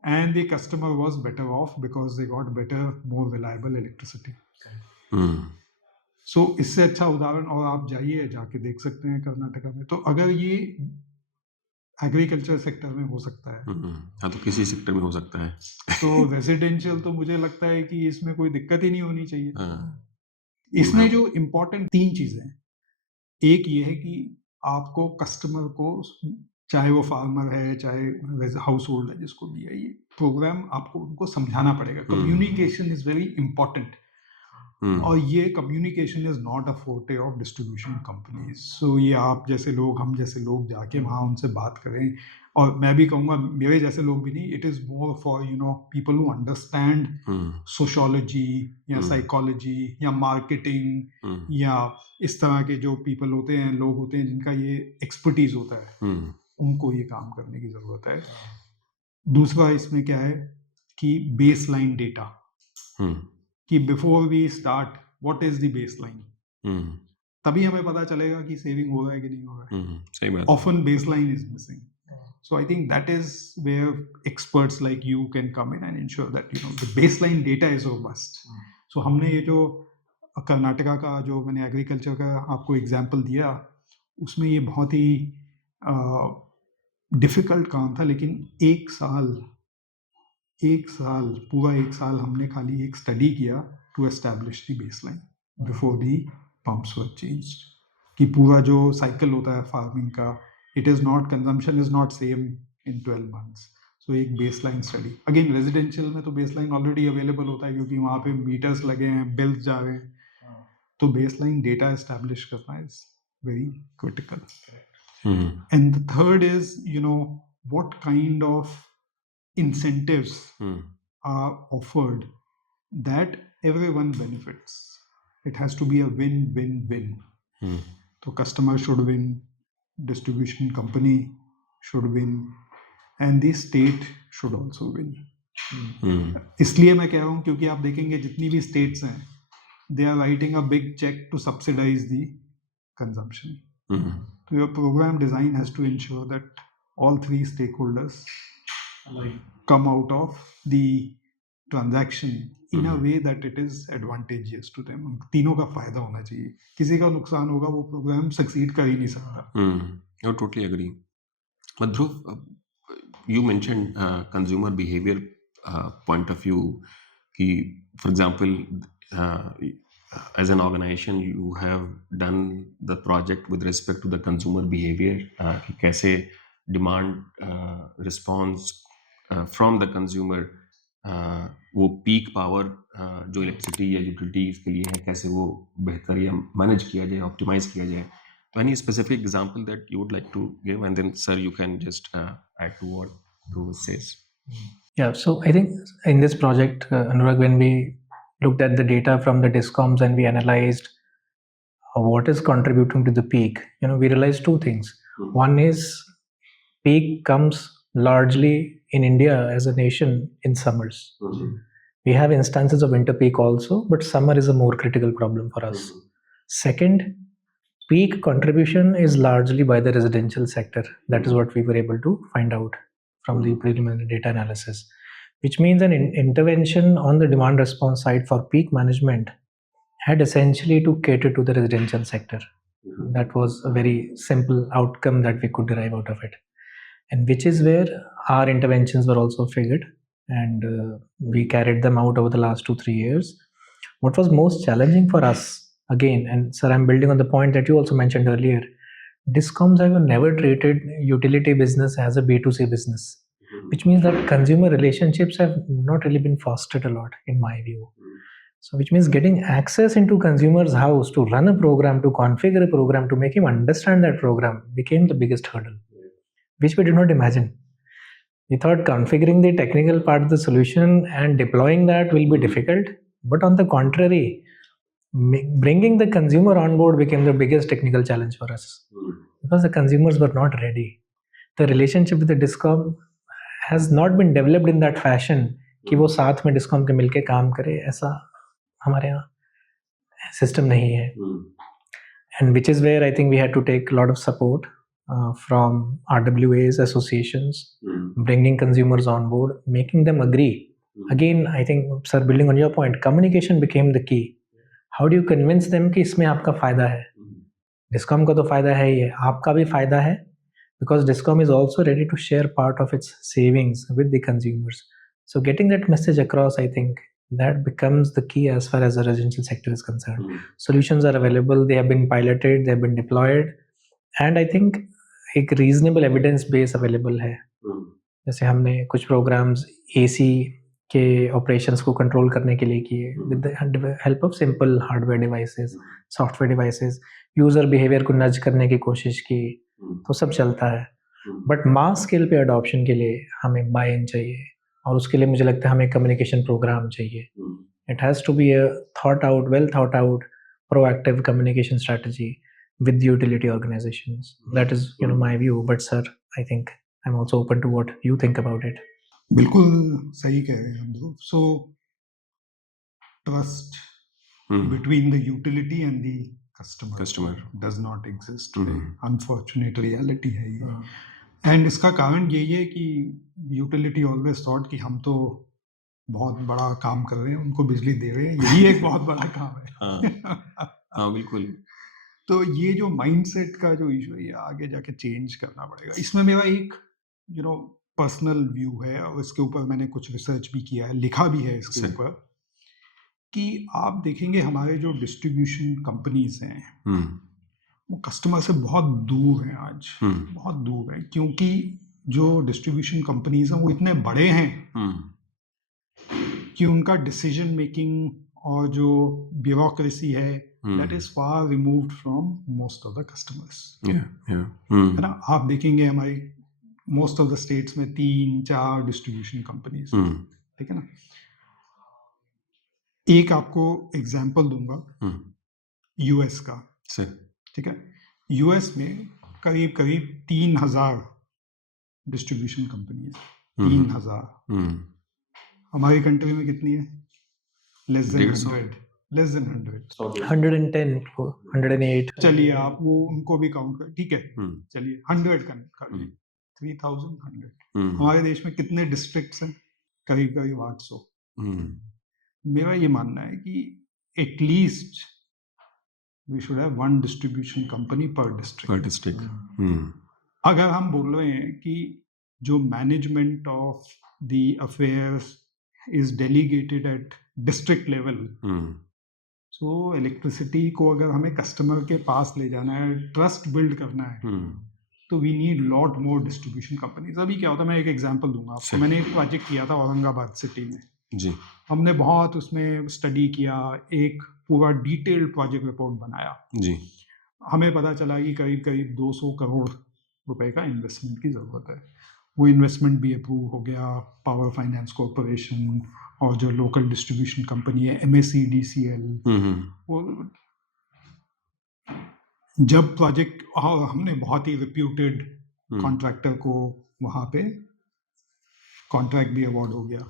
and the customer was better off because they got better, more reliable electricity. So इससे अच्छा उदाहरण और आप जाइए, जाके देख सकते हैं कर्नाटका में। तो अगर ये एग्रीकल्चर सेक्टर में हो सकता है, हाँ, तो किसी सेक्टर में हो सकता है। तो रेजिडेंशियल तो मुझे लगता है कि इसमें कोई दिक्कत ही नहीं होनी चाहिए। हाँ, इसमें जो इम्पोर्टेंट 3 चीजें हैं, एक ये है कि आपको कस्टमर को, चाहे वो फार्मर है चाहे हाउस होल्ड है, जिसको भी है, ये प्रोग्राम आपको उनको समझाना पड़ेगा। कम्युनिकेशन इज वेरी इंपॉर्टेंट, और ये communication is not a forte of distribution companies. So ये आप जैसे लोग, हम जैसे लोग जाके वहाँ उनसे बात करें, और मैं भी कहूँगा मेरे जैसे लोग भी नहीं, it is more for people who understand sociology या साइकोलॉजी या मार्केटिंग या इस तरह के जो पीपल होते हैं, लोग होते हैं जिनका ये एक्सपर्टीज होता है, उनको ये काम करने की ज़रूरत है। दूसरा इसमें क्या है कि बेस लाइन डेटा, कि before we start what is the base line, तभी हमें पता चलेगा कि सेविंग हो रहा है कि नहीं हो रहा है। सही बात। Often base line is missing, so I think that is where experts like you can come in and ensure that the baseline data is robust. So हमने ये जो कर्नाटका का जो मैंने एग्रीकल्चर का आपको एग्जांपल दिया, उसमें ये बहुत ही डिफिकल्ट काम था, लेकिन एक साल पूरा एक साल हमने खाली एक स्टडी किया to establish the baseline before the pumps were changed, कि पूरा जो साइकिल होता है फार्मिंग का, it is not, consumption is not same in 12 months. So एक baseline study, again residential में तो baseline already available होता है क्योंकि वहाँ पे meters लगे हैं, bills जा रहे हैं, तो baseline data establish करना is very critical. And the third is, what kind of incentives are offered that everyone benefits. It has to be a win-win-win. So customer should win, distribution company should win, and the state should also win. इसलिए मैं कह रहा हूँ क्योंकि आप देखेंगे जितनी भी states हैं, they are writing a big check to subsidize the consumption. So your program design has to ensure that all 3 stakeholders come out of the transaction in a way that it is advantageous to them. तीनों का फायदा होना चाहिए, किसी का नुकसान होगा वो प्रोग्राम सक्सीड कर ही नहीं सकता। I totally agree. But Dhruv, you mentioned consumer behavior point of view. कि, for example, as an organization, you have done the project with respect to the consumer behavior. कि कैसे demand response from the consumer, वो peak power जो electricity या utilities के लिए है, कैसे वो बेहतर या मैनेज किया जाए, ऑप्टिमाइज किया जाए। तो any specific example that you would like to give, and then sir you can just add to what Dhruv says. Yeah, so I think in this project, Anurag, when we looked at the data from the DISCOMs and we analyzed what is contributing to the peak, we realized 2 things. One is peak comes largely in India as a nation in summers. We have instances of winter peak also, but summer is a more critical problem for us. Second, peak contribution is largely by the residential sector. That is what we were able to find out from the preliminary data analysis. which means an intervention on the demand response side for peak management had essentially to cater to the residential sector. That was a very simple outcome that we could derive out of it, and which is where our interventions were also figured, and we carried them out over the last 2-3 years. What was most challenging for us, again, and sir, I'm building on the point that you also mentioned earlier, discoms have never treated utility business as a B2C business, which means that consumer relationships have not really been fostered a lot, in my view. So, which means getting access into consumer's house to run a program, to configure a program, to make him understand that program became the biggest hurdle, which we did not imagine. We thought configuring the technical part of the solution and deploying that will be difficult, but on the contrary, bringing the consumer on board became the biggest technical challenge for us because the consumers were not ready. The relationship with the discom has not been developed in that fashion कि वो साथ में discom के मिलके काम करे, ऐसा हमारे यहाँ सिस्टम नहीं है. And which is where I think we had to take a lot of support from RWAs, associations, bringing consumers on board, making them agree. Again, I think, sir, building on your point, communication became the key. How do you convince them कि इसमें आपका फायदा है? Discom का तो फायदा है ही है, आपका भी फायदा है, because discom is also ready to share part of its savings with the consumers. So getting that message across, I think that becomes the key as far as the residential sector is concerned. Solutions are available, they have been piloted, they have been deployed, and I think एक reasonable evidence base available है. जैसे हमने कुछ programs AC के operations को control करने के लिए किए with the help of simple hardware devices, software devices, user behavior को nudge करने की कोशिश की, तो सब चलता है. बट मास स्केल पे अडॉप्शन के लिए हमें बाय इन चाहिए, और उसके लिए मुझे लगता है हमें कम्युनिकेशन प्रोग्राम चाहिए. It has to be a thought out, well thought out, proactive communication strategy with the utility organizations. That is, my view. But sir, I think I'm also open to what you think about it. बिल्कुल सही कह रहे हैं हम लोग. So trust between the utility and the customer does not exist. Unfortunate reality है ये. And इसका कारण यही है कि utility always thought कि हम तो बहुत बड़ा काम कर रहे हैं, उनको बिजली दे रहे हैं, यही एक बहुत बड़ा काम है. हाँ बिल्कुल. तो ये जो माइंडसेट का जो इशू है, ये आगे जाके चेंज करना पड़ेगा. इसमें मेरा एक पर्सनल व्यू है, और इसके ऊपर मैंने कुछ रिसर्च भी किया है, लिखा भी है इसके ऊपर, कि आप देखेंगे हमारे जो डिस्ट्रीब्यूशन कंपनीज हैं वो कस्टमर से बहुत दूर हैं आज, बहुत दूर हैं, क्योंकि जो डिस्ट्रीब्यूशन कंपनीज हैं वो इतने बड़े हैं कि उनका डिसीजन मेकिंग और जो ब्यूरोक्रेसी है that is far removed from most of the customers. है ना. आप देखेंगे हमारी most of the states में 3-4 डिस्ट्रीब्यूशन कंपनीज, ठीक है ना. एक आपको एग्जांपल दूंगा यूएस का, ठीक है. यूएस में करीब 3000 डिस्ट्रीब्यूशन कंपनीज, 3000. हमारी कंट्री में कितनी है? Less than 100. 110, 108. चलिए आप वो उनको भी काउंट कर, ठीक है. चलिए 100 कर, 3100. हमारे देश में कितने डिस्ट्रिक्ट्स हैं? करीब 800. मेरा ये मानना है कि at least we should have 1 distribution company per district. अगर हम बोल रहे हैं कि जो management of the affairs is delegated at district level, so electricity को अगर हमें कस्टमर के पास ले जाना है, ट्रस्ट बिल्ड करना है, तो we need lot more distribution companies. अभी क्या होता है, मैं एक एग्जांपल दूंगा आपको. मैंने एक प्रोजेक्ट किया था औरंगाबाद सिटी में जी. हमने बहुत उसमें स्टडी किया, एक पूरा डिटेल्ड प्रोजेक्ट रिपोर्ट बनाया जी. हमें पता चला कि करीब 200 करोड़ रुपए का इन्वेस्टमेंट की ज़रूरत है. वो इन्वेस्टमेंट भी अप्रूव हो गया. पावर फाइनेंस कॉरपोरेशन और जो लोकल डिस्ट्रीब्यूशन कंपनी है MSEDCL, वो जब प्रोजेक्ट, हमने बहुत ही रिप्यूटेड कॉन्ट्रैक्टर को वहाँ पे कॉन्ट्रैक्ट भी अवार्ड हो गया.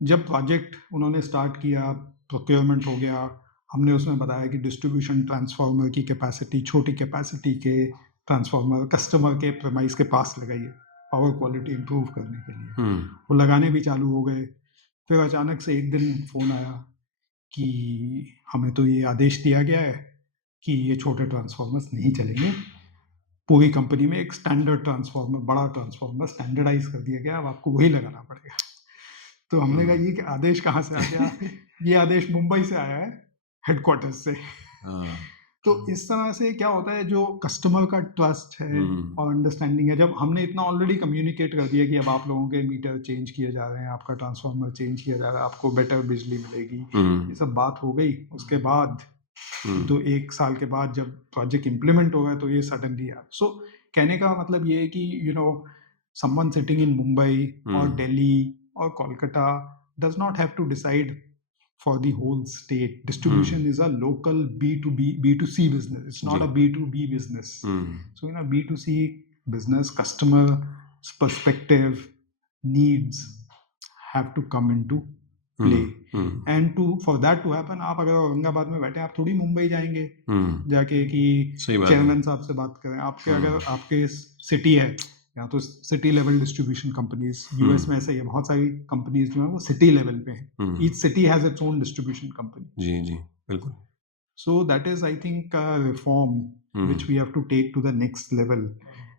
जब प्रोजेक्ट उन्होंने स्टार्ट किया, प्रोक्योरमेंट हो गया, हमने उसमें बताया कि डिस्ट्रीब्यूशन ट्रांसफार्मर की कैपेसिटी, छोटी कैपेसिटी के ट्रांसफार्मर कस्टमर के प्रेमाइस के पास लगाइए. पावर क्वालिटी इंप्रूव करने के लिए। हम्म वो लगाने भी चालू हो गए। फिर अचानक से एक दिन फ़ोन आया कि हमें तो ये आदेश दिया गया है कि ये छोटे ट्रांसफॉर्मर्स नहीं चलेंगे। पूरी कंपनी में एक स्टैंडर्ड ट्रांसफॉर्मर, बड़ा ट्रांसफॉर्मर स्टैंडर्डाइज कर दिया गया, अब आपको वही लगाना पड़ेगा। तो हमने कहा ये आदेश कहाँ से आ गया? ये आदेश मुंबई से आया है, हेडक्वार्टर्स से। हाँ तो इस तरह से क्या होता है, जो कस्टमर का ट्रस्ट है और अंडरस्टैंडिंग है, जब हमने इतना ऑलरेडी कम्युनिकेट कर दिया कि अब आप लोगों के मीटर चेंज किए जा रहे हैं, आपका ट्रांसफार्मर चेंज किया जा रहा है, आपको बेटर बिजली मिलेगी, ये सब बात हो गई। उसके बाद तो 1 साल के बाद जब प्रोजेक्ट इम्प्लीमेंट होगा तो ये सडनली आया। सो कहने का मतलब ये है कि someone sitting in Mumbai or Delhi or Kolkata does not have to decide for the whole state. Distribution is a local B2B, B2C business. It's not a B2B business. So in a B2C business, customer perspective, needs have to come into play. And for that to happen, आप अगर औरंगाबाद में बैठे, आप थोड़ी मुंबई जाएंगे जाके कि chairman साहब से बात करें। आपके अगर आपके सिटी है, या तो city level distribution companies, US में ऐसा ही है, बहुत सारी कंपनीज जो है वो सिटी लेवल पे हैं। Each city has its own distribution company. जी जी बिल्कुल। So that is, I think, a reform which we have to take to the next level.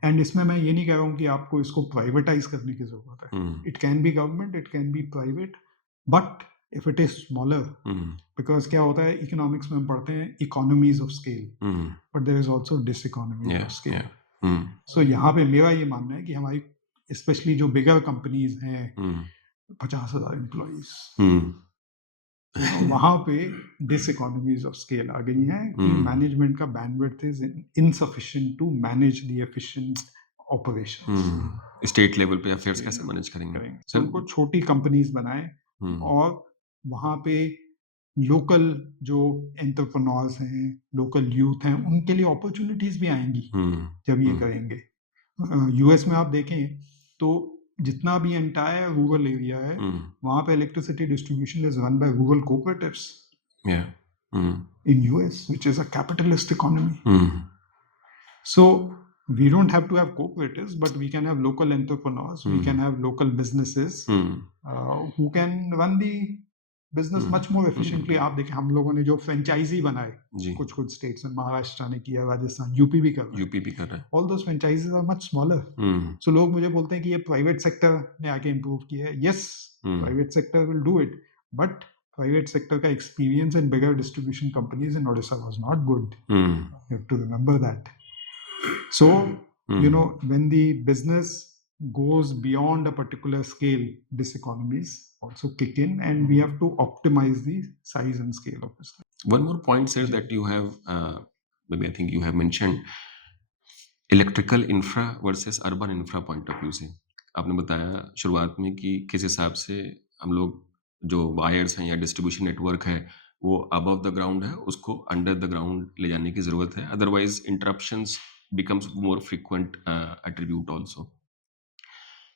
And इसमें मैं ये नहीं कह रहा हूँ कि आपको इसको प्राइवेटाइज करने की जरूरत है। It can be government, it can be private, but if it is smaller, because क्या होता है, इकोनॉमिक्स में हम पढ़ते हैं economies of scale, but there is also diseconomies of scale. So यहाँ पे मेरा ये मानना है कि हमारी स्पेशली जो बिगर कंपनीज हैं, 50,000 एम्प्लॉइज, वहां पे डिसइकोनॉमीज ऑफ स्केल आ गई हैं कि मैनेजमेंट का bandwidth is insufficient to manage the efficient operations. State level पे अफेयर्स कैसे मैनेज करेंगे? तो उनको छोटी कंपनीज बनाएं और वहां पे लोकल जो एंटरप्रेन्योर्स हैं, लोकल यूथ हैं, उनके लिए अपॉर्चुनिटीज भी आएंगी जब ये करेंगे। यूएस में आप देखें तो जितना भी एंटायर रूरल एरिया है, वहां पे electricity distribution is run by rural cooperatives in US, which is a capitalist economy. So we don't have to have cooperatives, but we can have local entrepreneurs, we can have local businesses who can run the business much more efficiently. आप देखें, हम लोगों ने जो franchise बनाए कुछ states में, महाराष्ट्र ने किया, राजस्थान, यूपी भी कर रहा है। All those franchises are much smaller. So लोग मुझे बोलते हैं कि ये प्राइवेट सेक्टर ने आके इम्प्रूव किया है। Yes, private sector will do it, but private sector का experience in bigger distribution companies in Odisha was not good. You have to remember that. So, when the business goes beyond a particular scale, diseconomies also kick in, and we have to optimize the size and scale of business. One more point, sir, that you have, maybe I think you have mentioned, electrical infra versus urban infra point of view से आपने बताया शुरुआत में कि किस हिसाब से हम लोग जो वायर्स हैं या डिस्ट्रीब्यूशन नेटवर्क है वो अबव द ग्राउंड है, उसको अंडर द ग्राउंड ले जाने की जरूरत है, otherwise interruptions becomes more frequent attribute also.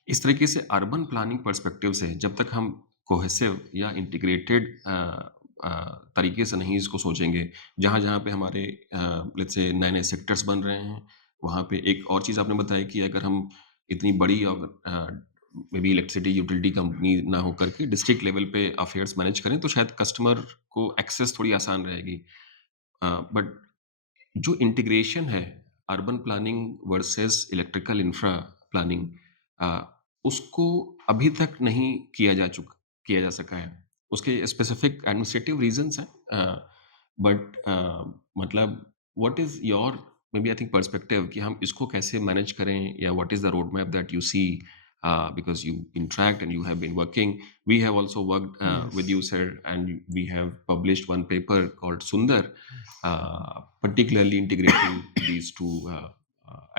इस तरीके से अर्बन प्लानिंग पर्सपेक्टिव से जब तक हम कोहेसिव या इंटीग्रेटेड तरीके से नहीं इसको सोचेंगे, जहाँ पे हमारे लेट्स से नए नए सेक्टर्स बन रहे हैं, वहाँ पे एक और चीज़ आपने बताया कि अगर हम इतनी बड़ी may be electricity utility company ना हो करके डिस्ट्रिक्ट लेवल पे अफेयर्स मैनेज करें तो शायद कस्टमर को एक्सेस थोड़ी आसान रहेगी। बट जो इंटीग्रेशन है urban planning versus electrical infra planning, उसको अभी तक नहीं किया जा सका है। उसके स्पेसिफिक एडमिनिस्ट्रेटिव रीजंस हैं, बट मतलब what is your may B I think perspective कि हम इसको कैसे मैनेज करें, या what is the road map that you see, because you interact and you have been working. We have also worked with you, sir, and we have published one paper called Sundar, particularly integrating these two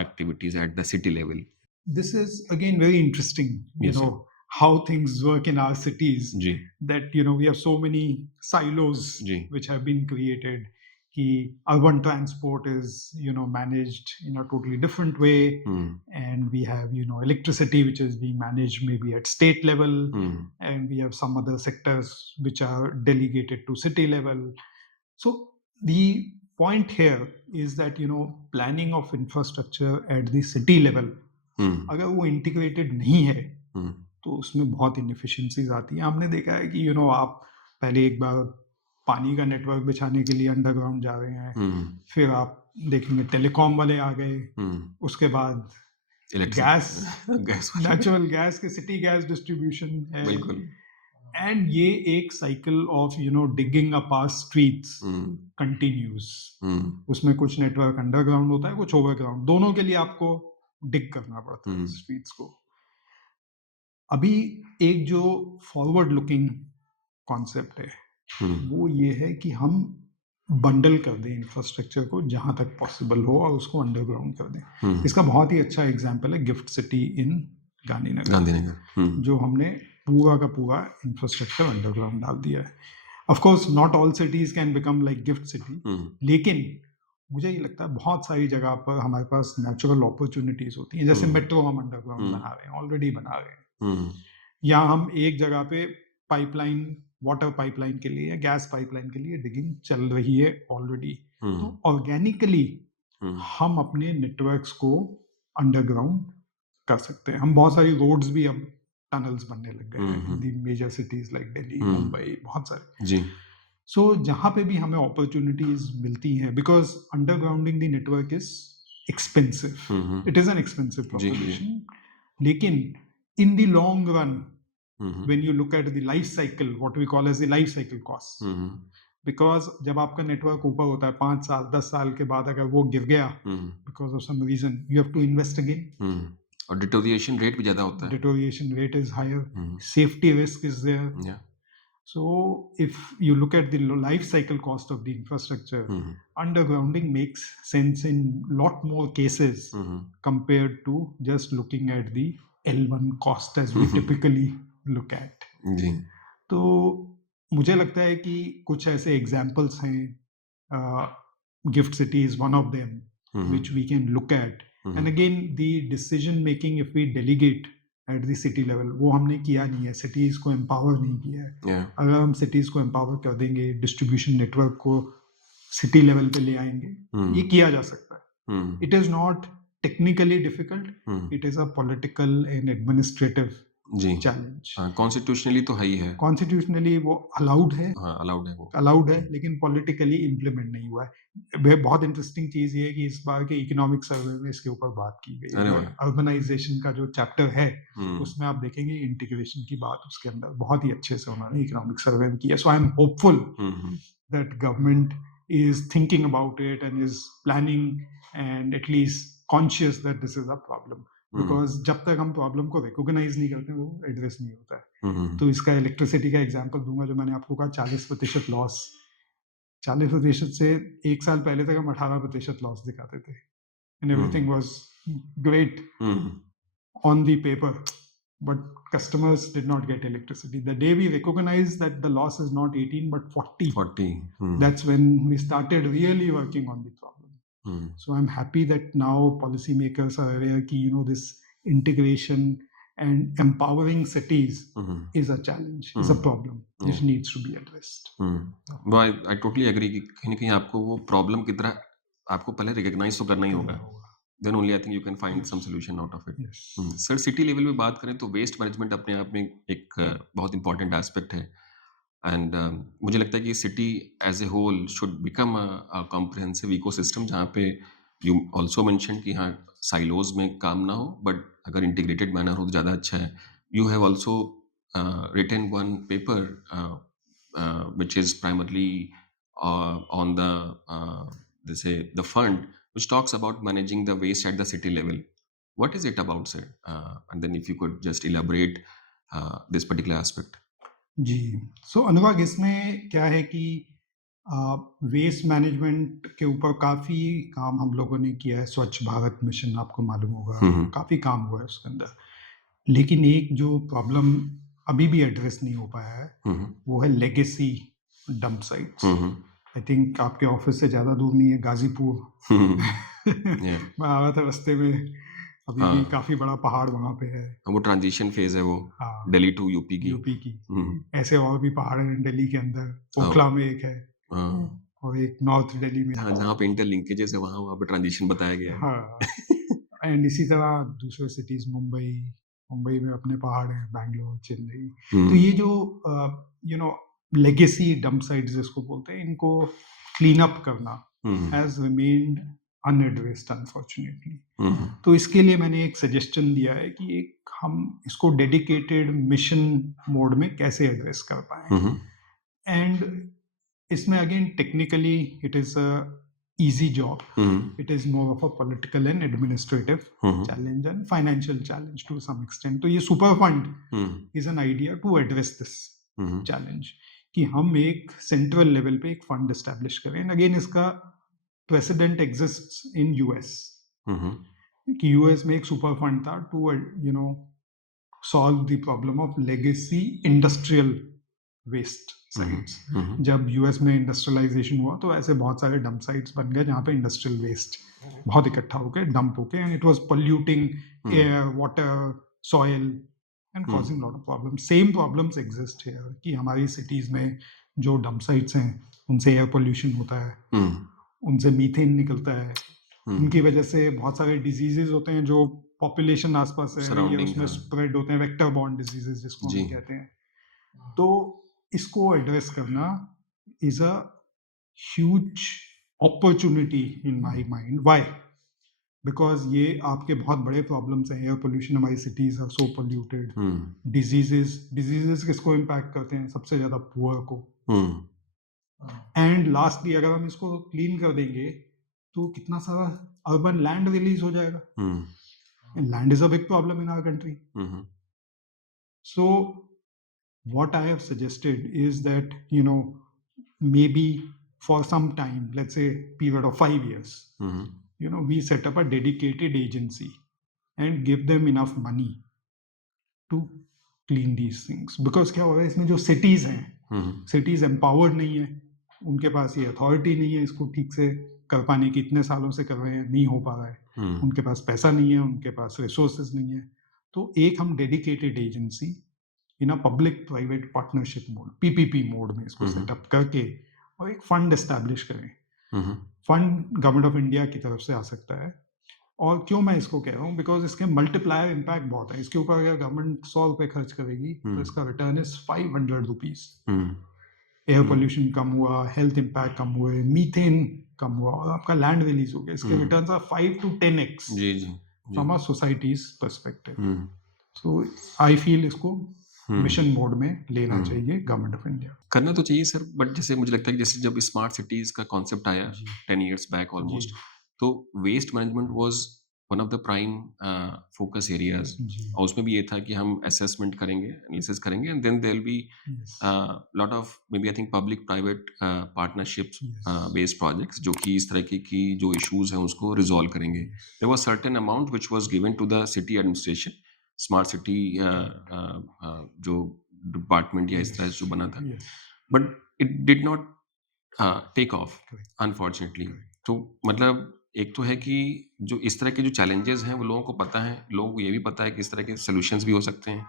activities at the city level. This is again very interesting, Yes, you know, how things work in our cities. जी That we have so many silos जी which have been created. Ki urban transport is managed in a totally different way, and we have electricity which is being managed maybe at state level, and we have some other sectors which are delegated to city level. So the point here is that planning of infrastructure at the city level अगर वो integrated नहीं है हम्म, तो उसमें बहुत inefficiencies आती हैं। हमने देखा है कि आप पहले एक बार पानी का नेटवर्क बिछाने के लिए अंडरग्राउंड जा रहे हैं, फिर आप देखेंगे टेलीकॉम वाले आ गए, उसके बाद गैस गैस नेचुरल गैस के सिटी गैस डिस्ट्रीब्यूशन है, बिल्कुल। एंड ये एक cycle of digging a pass streets continuous. उसमें कुछ नेटवर्क अंडरग्राउंड होता है, कुछ ओवरग्राउंड, दोनों के लिए आपको डिग करना पड़ता है स्ट्रीट्स को। अभी एक जो फॉरवर्ड लुकिंग कॉन्सेप्ट है वो ये है कि हम बंडल कर दें इंफ्रास्ट्रक्चर को जहां तक पॉसिबल हो और उसको अंडरग्राउंड कर दें। इसका बहुत ही अच्छा एग्जांपल है गिफ्ट सिटी इन गांधीनगर, जो हमने पूरा का पूरा इंफ्रास्ट्रक्चर अंडरग्राउंड डाल दिया है। Of course not all cities can become like gift city, लेकिन मुझे ये लगता है बहुत सारी जगह पर हमारे पास नेचुरल अपॉर्चुनिटीज होती हैं, जैसे मेट्रो हम अंडरग्राउंड बना रहे हैं, ऑलरेडी बना रहे हैं, या हम एक जगह पे पाइपलाइन, वाटर पाइपलाइन के लिए, गैस पाइपलाइन के लिए डिगिंग चल रही है ऑलरेडी। तो ऑर्गेनिकली हम अपने नेटवर्क्स को अंडरग्राउंड कर सकते हैं। हम बहुत सारी रोड्स भी अब टनल्स बनने लग गए हैं in the major cities like Delhi, Mumbai, बहुत सारे जी। सो जहाँ पे भी हमें अपॉर्चुनिटीज मिलती हैं, because undergrounding the network is expensive, it is an expensive proposition, लेकिन in the long run, when you look at the life cycle, what we call as the life cycle cost, because जब आपका network ऊपर होता है 5 साल 10 साल के बाद अगर वो गिर गया because of some reason, you have to invest again, और डिटोरिएशन रेट भी ज्यादा होता है, deterioration rate is higher, safety risk is there, so if you look at the life cycle cost of the infrastructure, undergrounding makes sense in lot more cases compared to just looking at the L1 cost as we typically look at. जी। तो मुझे लगता है कि कुछ ऐसे examples हैं, gift city is one of them which we can look at, and again the decision making if we delegate at the city level, वो हमने किया नहीं है, सिटीज को एम्पावर नहीं किया है। अगर हम सिटीज को एम्पावर कर देंगे, डिस्ट्रीब्यूशन नेटवर्क को सिटी लेवल पे ले आएंगे, ये किया जा सकता है। It is not technically difficult, it is a political and administrative challenge. Constitutionally तो है ही है, कॉन्स्टिट्यूशनली वो अलाउड है, वो अलाउड है, लेकिन पॉलिटिकली इम्प्लीमेंट नहीं हुआ है। बहुत इंटरेस्टिंग चीज ये है कि इस बार के इकोनॉमिक सर्वे में इसके ऊपर बात की गई है। अर्बनाइजेशन का जो चैप्टर है उसमें आप देखेंगे इंटीग्रेशन की बात उसके अंदर बहुत ही अच्छे से उन्होंने इकोनॉमिक सर्वे में किया। So I am hopeful that government is thinking about it and is planning and at least conscious that this is a problem, because जब तक हम प्रॉब्लम को रिकॉग्नाइज नहीं करते वो एड्रेस नहीं होता है। तो इसका इलेक्ट्रिसिटी का एग्जांपल दूंगा, जो मैंने आपको कहा 40% लॉस, 40% से एक साल पहले तक हम 18% लॉस दिखाते थे and everything was great on the paper, but customers did not get electricity. The day we recognized that the loss is not 18 but 40, that's when we started really working on the problem. So I'm happy that now policymakers are aware that this integration and empowering cities is a challenge, is a problem which needs to be addressed. No, I totally agree कि कहीं ना कहीं आपको वो problem की तरह आपको पहले रिकॉग्नाइज तो करना ही होगा, then only I think you can find some solution out of it. Sir city level में बात करें तो वेस्ट मैनेजमेंट अपने आप में एक बहुत इंपॉर्टेंट एस्पेक्ट है, एंड मुझे लगता है कि city as a whole should become a comprehensive ecosystem, जहाँ पे यू ऑल्सो मेंशन कि हाँ साइलोज में काम ना हो, बट अगर इंटीग्रेटेड मैनर हो तो ज़्यादा अच्छा है। You have also written one paper which is primarily on the fund which talks about managing the waste at the city level. What is it about, sir? And then if you could just elaborate this particular aspect. जी, सो अनुराग, इसमें क्या है कि waste management के ऊपर काफ़ी काम हम लोगों ने किया है। स्वच्छ भारत मिशन आपको मालूम होगा, काफ़ी काम हुआ है उसके अंदर, लेकिन एक जो प्रॉब्लम अभी भी एड्रेस नहीं हो पाया है वो है legacy dump sites. I think आपके ऑफिस से ज़्यादा दूर नहीं है, गाजीपुर मैं आ रहा था रास्ते में, अभी भी काफी बड़ा पहाड़ वहाँ पे है। वो ट्रांजिशन फेज है वो, दिल्ली टू यूपी की। ऐसे और भी पहाड़ हैं दिल्ली के अंदर, ओखला में एक है और एक नॉर्थ दिल्ली में, जहाँ पे इंटरलिंकेजेस है वहाँ पे ट्रांजिशन बताया गया है। एंड इसी तरह दूसरे सिटीज, मुंबई में अपने पहाड़ हैं, बैंगलोर, चेन्नई। तो ये जो you know legacy dump sites जिसको बोलते हैं, इनको क्लीन अप करना हैज रिमेन्ड अनएड्रेस्ड अनफॉर्चुनेटली। तो इसके लिए मैंने एक सजेशन दिया है कि एक हम इसको डेडिकेटेड मिशन मोड में कैसे एड्रेस कर पाए। एंड इसमें again technically it is a easy job. It is more of a political and administrative challenge and financial challenge to some extent. तो ये super fund is an idea to address this challenge कि हम एक central level पे एक fund establish करें. And again इसका precedent exists in US. कि US में एक super fund था to solve the problem of legacy industrial waste sites. जब यूएस में इंडस्ट्रियलाइजेशन हुआ तो ऐसे बहुत सारे डंप साइट्स बन गए जहाँ पे इंडस्ट्रियल वेस्ट बहुत इकट्ठा होके डंप होके, and it was polluting air, water, soil and causing lot of problems. Same problems exist here कि हमारी सिटीज में जो डंप साइट्स हैं उनसे एयर पोल्यूशन होता है, उनसे मीथेन निकलता है, उनकी वजह से बहुत सारे डिजीजेज होते हैं जो पॉपुलेशन आसपास है या उसमें स्प्रेड होते हैं, वेक्टर बॉर्न डिजीजेज जिसको हम कहते हैं। तो इसको एड्रेस करना is a huge opportunity in my mind. Why? Because ये आपके बहुत बड़े प्रॉब्लम्स हैं। एयर पोल्यूशन, हमारी cities are so polluted. Diseases किसको इम्पैक्ट करते हैं? सबसे ज्यादा पुअर को। एंड लास्टली अगर हम इसको क्लीन कर देंगे तो कितना सारा अर्बन लैंड रिलीज हो जाएगा। Land is a big problem in our country. So what I have suggested is that, maybe for some time, let's say period of 5 years, we set up a dedicated agency and give them enough money to clean these things. Because क्या हो रहा है इसमें, जो cities हैं, cities empowered नहीं है, उनके पास ये authority नहीं है इसको ठीक से कर पाने की। इतने सालों से कर रहे हैं, नहीं हो पा रहा है। उनके पास पैसा नहीं है, उनके पास resources नहीं है। तो एक हम dedicated agency in a public private partnership mode, PPP mode में इसको सेटअप करके और एक फंड एस्टैब्लिश करें। फंड गवर्नमेंट ऑफ इंडिया की तरफ से आ सकता है। और क्यों मैं इसको कह रहा हूँ? बिकॉज इसके मल्टीप्लायर इम्पैक्ट बहुत है। इसके ऊपर अगर गवर्नमेंट 100 रुपए खर्च करेगी तो इसका return is 500 rupees. Air pollution कम हुआ, हेल्थ इम्पैक्ट कम हुए, मीथेन कम हुआ और आपका लैंड रिलीज हो गया। इसके returns are 5 to 10x from a society's perspective. So I feel इसको मिशन मोड में लेना चाहिए गवर्नमेंट ऑफ इंडिया। करना तो चाहिए सर, बट जैसे मुझे लगता है कि जैसे जब स्मार्ट सिटीज का कॉन्सेप्ट आया 10 years बैक ऑलमोस्ट, तो waste management was one of the prime focus areas. और उसमें भी ये था कि हम असेसमेंट करेंगे, एनालिसिस करेंगे, and then there will be lot of may B I think public private partnerships based projects जो कि इस तरह की जो इश्यूज हैं उसको रिजॉल्व करेंगे। There was certain amount which was given to the city administration, smart city जो डिपार्टमेंट या इस तरह से जो बना था, but it did not take off unfortunately. तो मतलब एक तो है कि जो इस तरह के जो चैलेंजेस हैं वो लोगों को पता है, लोगों को ये भी पता है कि इस तरह के सोल्यूशंस भी हो सकते हैं,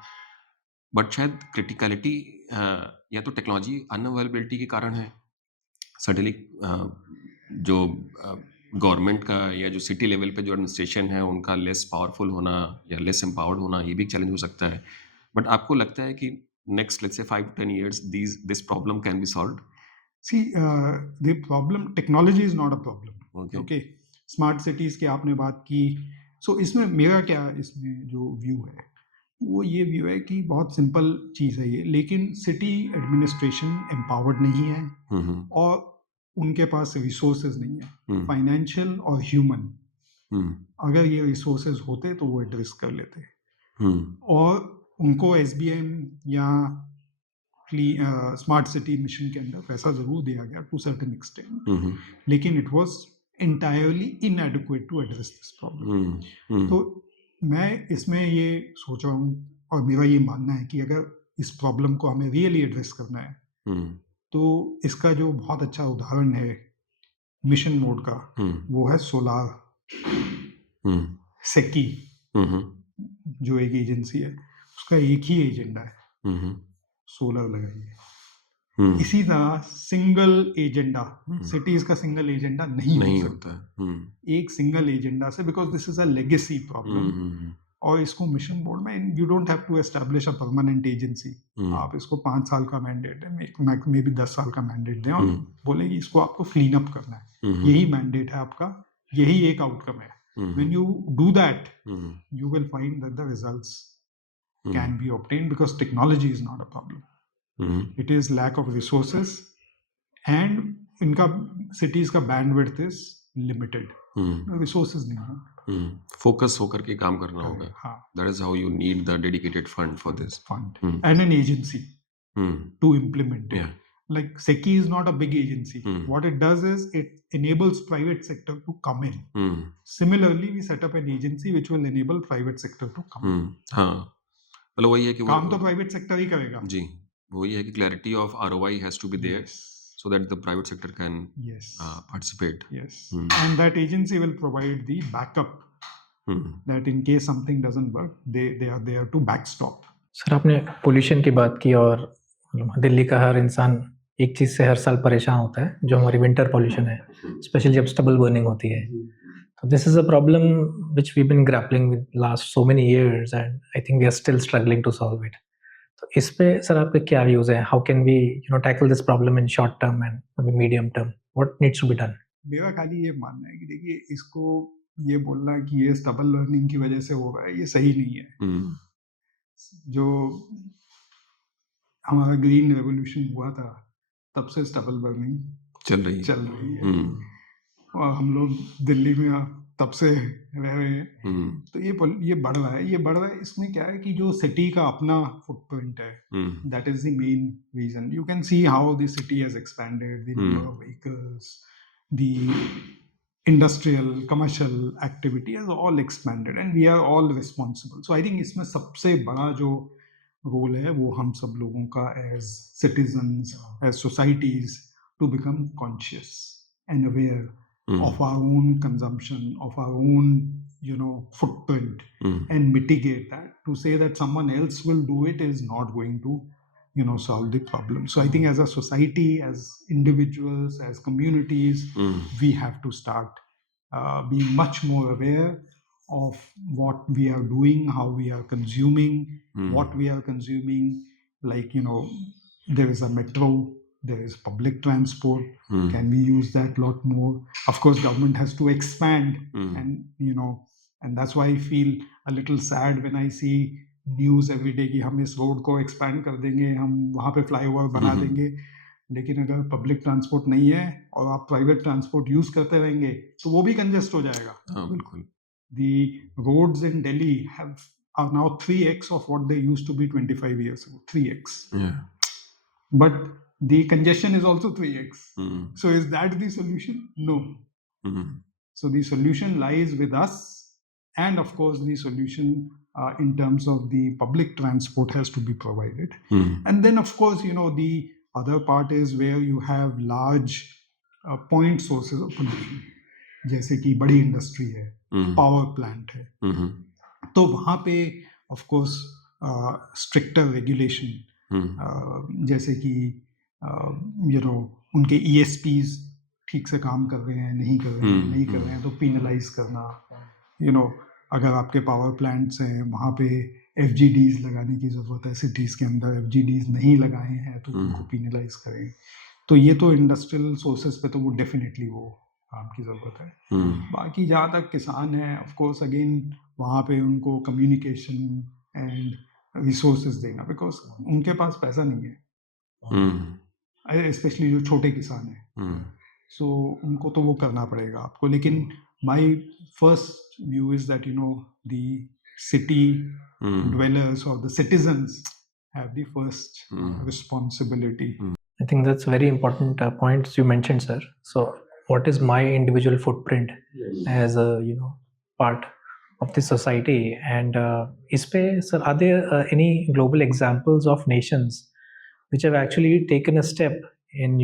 बट शायद क्रिटिकलिटी या तो टेक्नोलॉजी अनअवेलेबिलिटी के कारण है। सडनली जो गवर्नमेंट का या जो सिटी लेवल पे जो एडमिनिस्ट्रेशन है उनका लेस पावरफुल होना या लेस एम्पावर्ड होना, ये भी एक चैलेंज हो सकता है। बट आपको लगता है कि next let's say 5 to 10 years this problem can be solved? See, the problem, technology is not a problem. Okay. Smart cities की आपने बात की। So इसमें मेरा क्या, इसमें जो व्यू है वो ये व्यू है कि बहुत सिंपल चीज़ है ये, लेकिन सिटी एडमिनिस्ट्रेशन एम्पावर्ड नहीं है और उनके पास रिसोर्सेज नहीं है, फाइनेंशियल और ह्यूमन। अगर ये रिसोर्सेज होते तो वो एड्रेस कर लेते। और उनको एसबीएम या स्मार्ट सिटी मिशन के अंदर पैसा जरूर दिया गया टू सर्टेन एक्सटेंट, लेकिन it was entirely inadequate to address this problem. तो मैं इसमें ये सोच रहा हूँ और मेरा ये मानना है कि अगर इस प्रॉब्लम को हमें रियली एड्रेस करना है तो इसका जो बहुत अच्छा उदाहरण है मिशन मोड का वो है सोलार। सेकी जो एक एजेंसी है उसका एक ही एजेंडा है, सोलर लगाइए। इसी तरह सिंगल एजेंडा, हम्म, सिटीज का सिंगल एजेंडा नहीं हो नहीं सकता होता है। एक सिंगल एजेंडा से, because this is a legacy problem. और इसको मिशन बोर्ड में you don't have to establish a permanent agency. आप इसको 5 साल का मैंडेट है, मे बी 10 साल का मैंडेट दें और बोले कि इसको आपको क्लीन अप करना है, यही मैंडेट है आपका, यही एक आउटकम है। When you do that you will find that the results can be obtained, because technology is not a problem. It is lack of resources, and इनका cities का bandwidth is limited. Resources नहीं है। Focus होकर के काम करना होगा। हाँ, That is how you need the dedicated fund for this. fund and an agency to implement it. Yeah. Like SECI is not a big agency. What it does is it enables private sector to come in. Similarly, we set up an agency which will enable private sector to come in. हाँ, मतलब वही है कि काम तो private sector ही करेगा। जी, वही है कि clarity of ROI has to be there, so that the private sector can participate. Yes. And that agency will provide the backup, that in case something doesn't work, they are there to backstop. Sir आपने pollution की बात की, और दिल्ली का हर इंसान एक चीज़ से हर साल परेशान होता है, जो हमारी विंटर पोल्यूशन है, स्पेशली जब स्टबल बर्निंग होती है। तो this is a problem which we been grappling with last so many years, and I think we are still struggling to solve it. तो इस पे सर आपके क्या व्यूज़ हैं? How can we tackle this problem in short term and medium term? What needs to be done? मेरा खाली ये मानना है कि देखिए, इसको ये बोलना कि ये स्टबल लर्निंग की वजह से हो रहा है, ये सही नहीं है। जो हमारा ग्रीन रेवोल्यूशन हुआ था, तब से स्टबल बर्निंग चल रही है। और हम लोग दिल्ली में तब से रह रहे हैं। तो ये बढ़ रहा है। इसमें क्या है कि जो सिटी का अपना फुटप्रिंट है, that is the main reason. You can see how the city has expanded, the number of vehicles, the industrial commercial activity has all expanded, and we are all responsible. So I think इसमें सबसे बड़ा जो role है वो हम सब लोगों का as citizens, as societies, to become conscious and aware of our own consumption, of our own footprint, and mitigate that. To say that someone else will do it is not going to solve the problem. So I think as a society, as individuals, as communities, we have to start being much more aware of what we are doing, how we are consuming, what we are consuming. Like, there is a metro, there is public transport. Can we use that a lot more? Of course, government has to expand, and that's why I feel a little sad when I see news everyday कि हम इस road को expand कर देंगे, हम वहाँ पे flyover बना देंगे। लेकिन अगर पब्लिक ट्रांसपोर्ट नहीं है और आप प्राइवेट ट्रांसपोर्ट यूज करते रहेंगे तो वो भी कंजेस्ट हो जाएगा। हाँ, बिल्कुल। The roads in Delhi are now 3x of what they used to be 25 years ago. 3x. Yeah. But the congestion is also 3x. So is that the solution? No. So the solution lies with us, and of course the solution in terms of the public transport has to be provided. And then of course, the other part is where you have large point sources of pollution, जैसे कि बड़ी industry है, power plant है, तो वहाँ पे of course stricter regulation, जैसे कि उनके ESPs ठीक से काम कर रहे हैं, नहीं कर रहे हैं तो पेनलाइज करना। अगर आपके पावर प्लांट्स हैं, वहाँ पे FGDs लगाने की ज़रूरत है, सिटीज़ के अंदर FGDs नहीं लगाए हैं तो उनको पेनलाइज करें। तो ये तो इंडस्ट्रियल सोर्सेज पे तो वो डेफिनेटली वो काम की ज़रूरत है। बाकी जहाँ तक किसान हैं, ऑफ कोर्स अगेन वहाँ पे उनको कम्युनिकेशन एंड रिसोर्सेज देना, बिकॉज उनके पास पैसा नहीं है, स्पेशली जो छोटे किसान हैं। सो उनको तो वो करना पड़ेगा आपको। लेकिन my first view is that the city dwellers or the citizens have the first responsibility. I think that's very important points you mentioned, sir. So what is my individual footprint as a part of the society? And is pe, sir, are there any global examples of nations which have actually taken a step in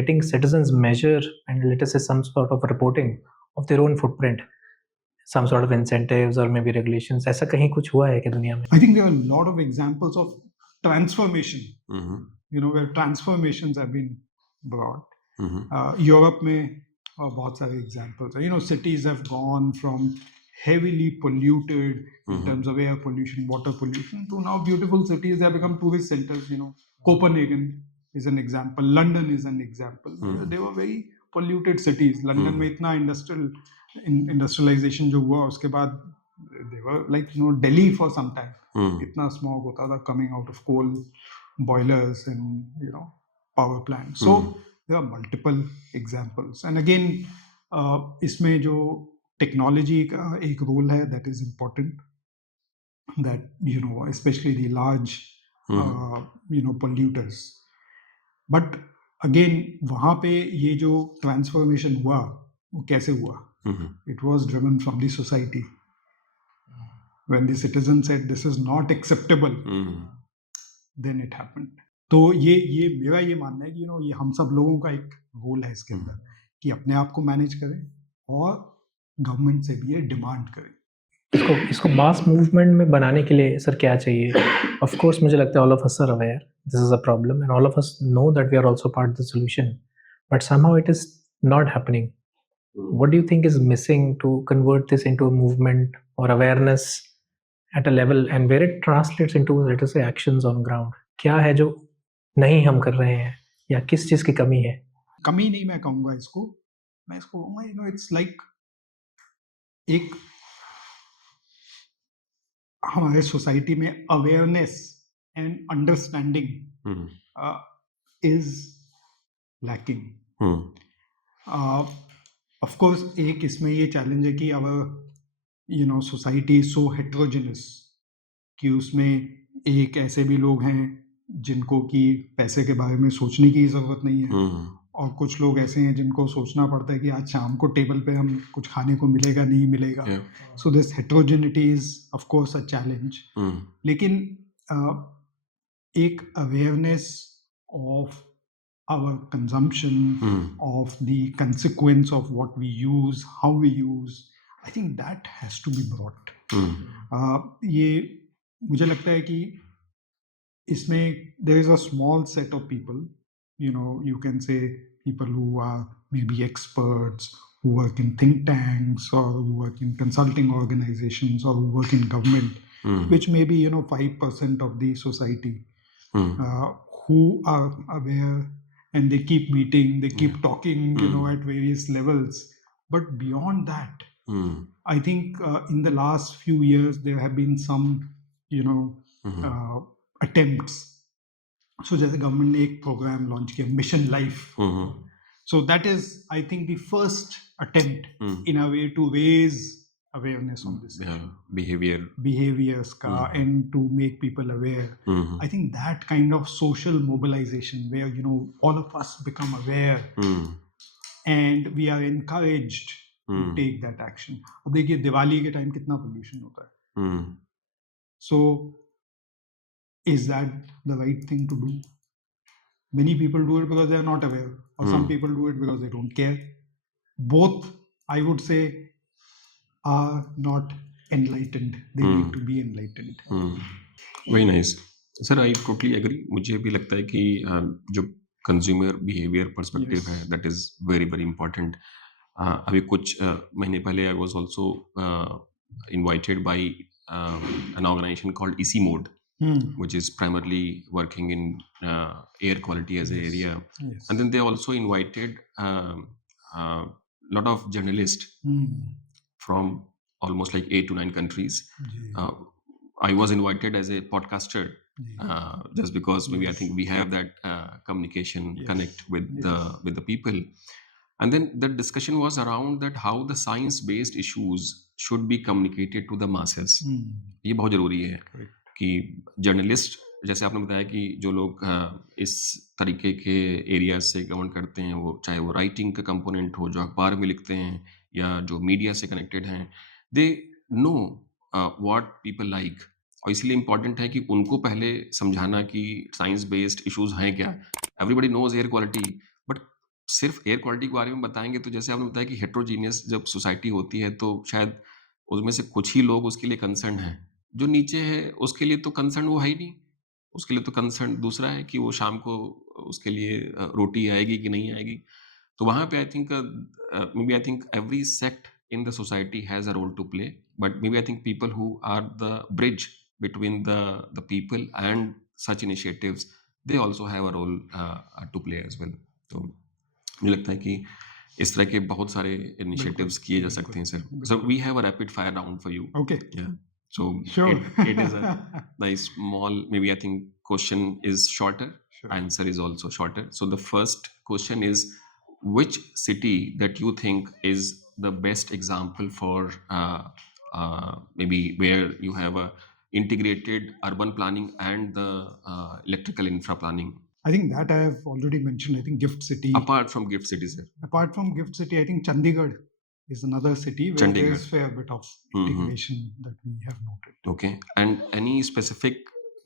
letting citizens measure and let us say some sort of reporting of their own footprint? Some sort of incentives or maybe regulations, ऐसा कहीं कुछ हुआ है क्या दुनिया में? I think there are a lot of examples of transformation where transformations have been brought. Mhm. Europe में बहुत सारे examples हैं. Cities have gone from heavily polluted in Mhm. terms of air pollution, water pollution, to now beautiful cities. They have become tourist centers. Copenhagen is an example. London is an example. They were very polluted cities. London में इतना industrialization जो हुआ उसके बाद they were like Delhi for some time. इतना smog होता था coming out of coal boilers and power plants. So there are multiple examples. And again, इसमें जो technology का एक role है that is important. That especially the large polluters. But again, वहाँ पे ये जो transformation हुआ वो कैसे हुआ? It was driven from the society. When the citizen said this is not acceptable, then it happened. तो ये मेरा ये मानना है कि ये हम सब लोगों का एक रोल है इसके अंदर कि अपने आप को मैनेज करें और गवर्नमेंट से भी ये डिमांड करें. इसको मास मूवमेंट में बनाने के लिए सर क्या चाहिए? ऑफ कोर्स मुझे लगता है all of us are aware this is a problem and all of us know that we are also part of the solution, but somehow it is not happening. What do you think is missing to convert this into a movement or awareness at a level and where it translates into, let us say, actions on ground? क्या है जो नहीं हम कर रहे हैं या किस चीज की कमी है? कमी नहीं मैं कहूँगा इसको, मैं इसको कहूँगा इट्स लाइक एक हमारे सोसाइटी में awareness and understanding is lacking. Of course एक इसमें ये चैलेंज है कि our society is so heterogeneous कि उसमें एक ऐसे भी लोग हैं जिनको कि पैसे के बारे में सोचने की ज़रूरत नहीं है, और कुछ लोग ऐसे हैं जिनको सोचना पड़ता है कि आज शाम को टेबल पे हम कुछ खाने को मिलेगा नहीं मिलेगा. So this heterogeneity is of course a challenge. लेकिन एक awareness of our consumption, of the consequence of what we use, how we use, I think that has to be brought. ये मुझे लगता है कि इसमें there is a small set of people, you can say people who are maybe experts, who work in think tanks or who work in consulting organizations or who work in government, which may be 5% of the society, who are aware. And they keep meeting, they keep talking, at various levels. But beyond that, I think in the last few years, there have been some, attempts. So जैसे government ने एक program launch किया, Mission Life. So that is, I think, the first attempt in a way to raise awareness on this behaviors ka, and to make people aware. I think that kind of social mobilization where all of us become aware and we are encouraged to take that action. अब देखिए दिवाली के time कितना pollution होता है. So is that the right thing to do? Many people do it because they are not aware, or some people do it because they don't care. Both, I would say, are not enlightened. They need to be enlightened. Very nice. Sir, I totally agree. मुझे भी लगता है कि जो consumer behavior perspective है, that is very very important. अभी कुछ महीने पहले I was also invited by an organization called EC Mode, which is primarily working in air quality as an area. And then they also invited lot of journalists from almost like 8 to 9 countries. I was invited as a podcaster just because maybe I think we have that communication connect with the people. And then the discussion was around that how the science-based issues should be communicated to the masses. ये बहुत जरूरी है कि journalist, जैसे आपने बताया कि जो लोग इस तरीके के एरिया से गवर्न करते हैं, वो चाहे वो राइटिंग का कंपोनेंट हो, जो अखबार में लिखते हैं या जो मीडिया से कनेक्टेड हैं, they know what people like. और इसलिए इम्पॉर्टेंट है कि उनको पहले समझाना कि साइंस बेस्ड इश्यूज हैं क्या. Everybody knows air quality, but सिर्फ एयर क्वालिटी के बारे में बताएंगे तो जैसे आपने बताया कि हेट्रोजीनियस जब सोसाइटी होती है तो शायद उसमें से कुछ ही लोग उसके लिए कंसर्न हैं. जो नीचे है उसके लिए तो कंसर्न वो है ही नहीं. उसके लिए तो कंसर्न दूसरा है कि वो शाम को उसके लिए रोटी आएगी कि नहीं आएगी। तो वहाँ पे I think maybe I think every sect in the society has a role to play, but maybe I think people who are the bridge between the people and such initiatives, they also have a role to play as well. तो मुझे लगता है कि इस तरह के बहुत सारे बिल्कुल, इनिशिएटिव्स किए जा सकते बिल्कुल, हैं सर। सो बिल्कुल। We have a rapid fire round for you. Okay, Yeah. So sure. it is a nice small, maybe I think question is shorter, Sure. answer is also shorter. So the first question is, which city that you think is the best example for maybe where you have a integrated urban planning and the electrical infra planning, I think that I have already mentioned. I think Gift City. apart from gift cities, sir? Apart from Gift City, I think Chandigarh is another city where there Chandigarh. is fair bit of Mhm. integration that we have noted. Okay. And any specific,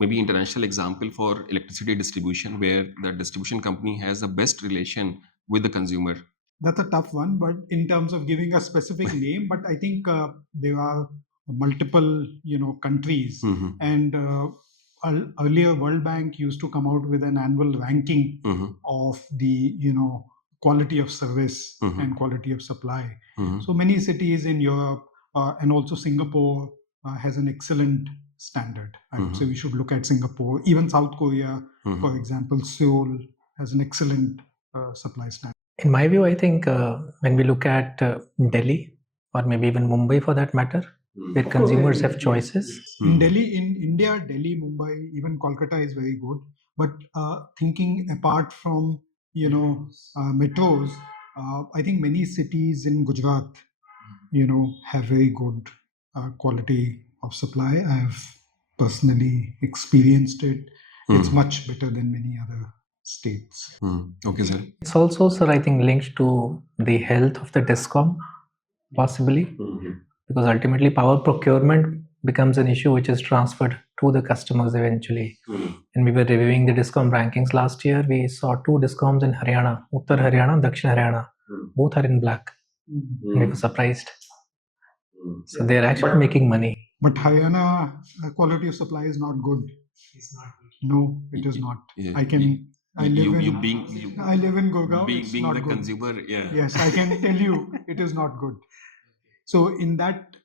maybe international example for electricity distribution where the distribution company has the best relation with the consumer? That's a tough one, but in terms of giving a specific name, but I think there are multiple, countries, Mhm. and earlier World Bank used to come out with an annual ranking Mhm. of the, quality of service Mhm. and quality of supply. Mhm. So many cities in Europe and also Singapore has an excellent standard. I would say we should look at Singapore. Even South Korea, for example, Seoul has an excellent supply standard. In my view, I think when we look at Delhi or maybe even Mumbai for that matter, where consumers have choices. In Delhi, in India, Delhi, Mumbai, even Kolkata is very good. But thinking apart from metros, I think many cities in Gujarat, have very good quality of supply. I have personally experienced it. It's much better than many other states. Okay, sir. It's also, sir, I think linked to the health of the DISCOM, possibly, because ultimately power procurement becomes an issue which is transferred to the customers eventually. And we were reviewing the DISCOM rankings last year. We saw 2 DISCOMs in Haryana, Uttar Haryana, Dakshin Haryana. Both are in black. We were surprised. So they're actually making money. But Haryana quality of supply is not good. No, it is not. Yeah. I can. I live I live in Gurgaon. It's being not the good. consumer, yeah. Yes, I can tell you it is not good. So in that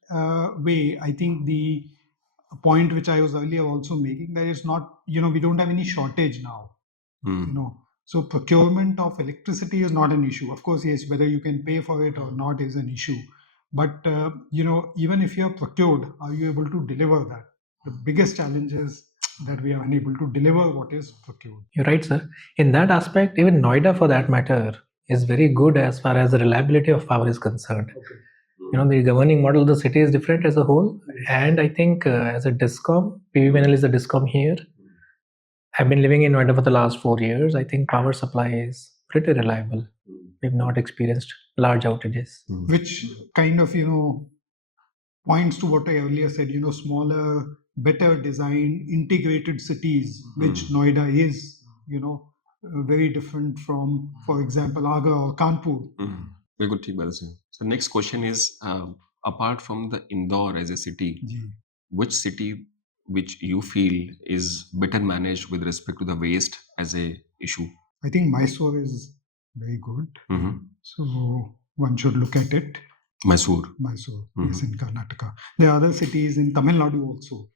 way, I think the point which I was earlier also making, that is not, we don't have any shortage now. So procurement of electricity is not an issue. Of course, yes, whether you can pay for it or not is an issue. But even if you're procured, are you able to deliver that? The biggest challenge is that we are unable to deliver what is procured. You're right, sir. In that aspect, even Noida, for that matter, is very good as far as the reliability of power is concerned. The governing model of the city is different as a whole, and I think as a DISCOM, PVNL is the DISCOM here. I've been living in Noida for the last 4 years. I think power supply is pretty reliable. We've not experienced large outages. Which kind of, points to what I earlier said, smaller, better designed, integrated cities, which Noida is, very different from, for example, Agra or Kanpur. Very good, ठीक बात है sir. So next question is, apart from the Indore as a city, which city which you feel is better managed with respect to the waste as a issue? I think Mysore is very good. So one should look at it. Mysore. Yes, in Karnataka. There are other cities in Tamil Nadu also,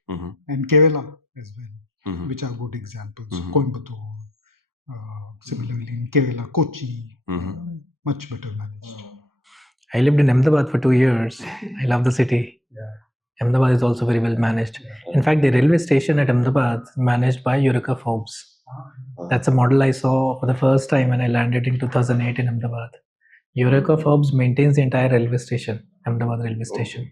and Kerala as well, which are good examples. Coimbatore, similarly in Kerala, Kochi, much better managed. I lived in Ahmedabad for 2 years. I love the city. Ahmedabad is also very well managed. In fact, the railway station at Ahmedabad is managed by Eureka Forbes. That's a model I saw for the first time when I landed in 2008 in Ahmedabad. Eureka Forbes maintains the entire railway station, Ahmedabad railway station.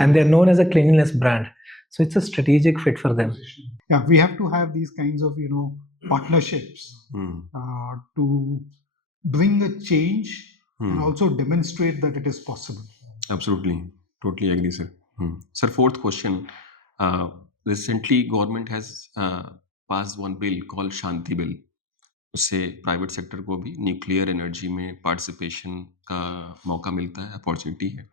And they're known as a cleanliness brand. So it's a strategic fit for them. Yeah, we have to have these kinds of, partnerships to bring a change and also demonstrate that it is possible. Absolutely. Totally agree, sir. Sir, fourth question. Recently, government has passed one bill called Shanti Bill. उससे private sector को भी nuclear energy में participation का मौका मिलता है, opportunity है.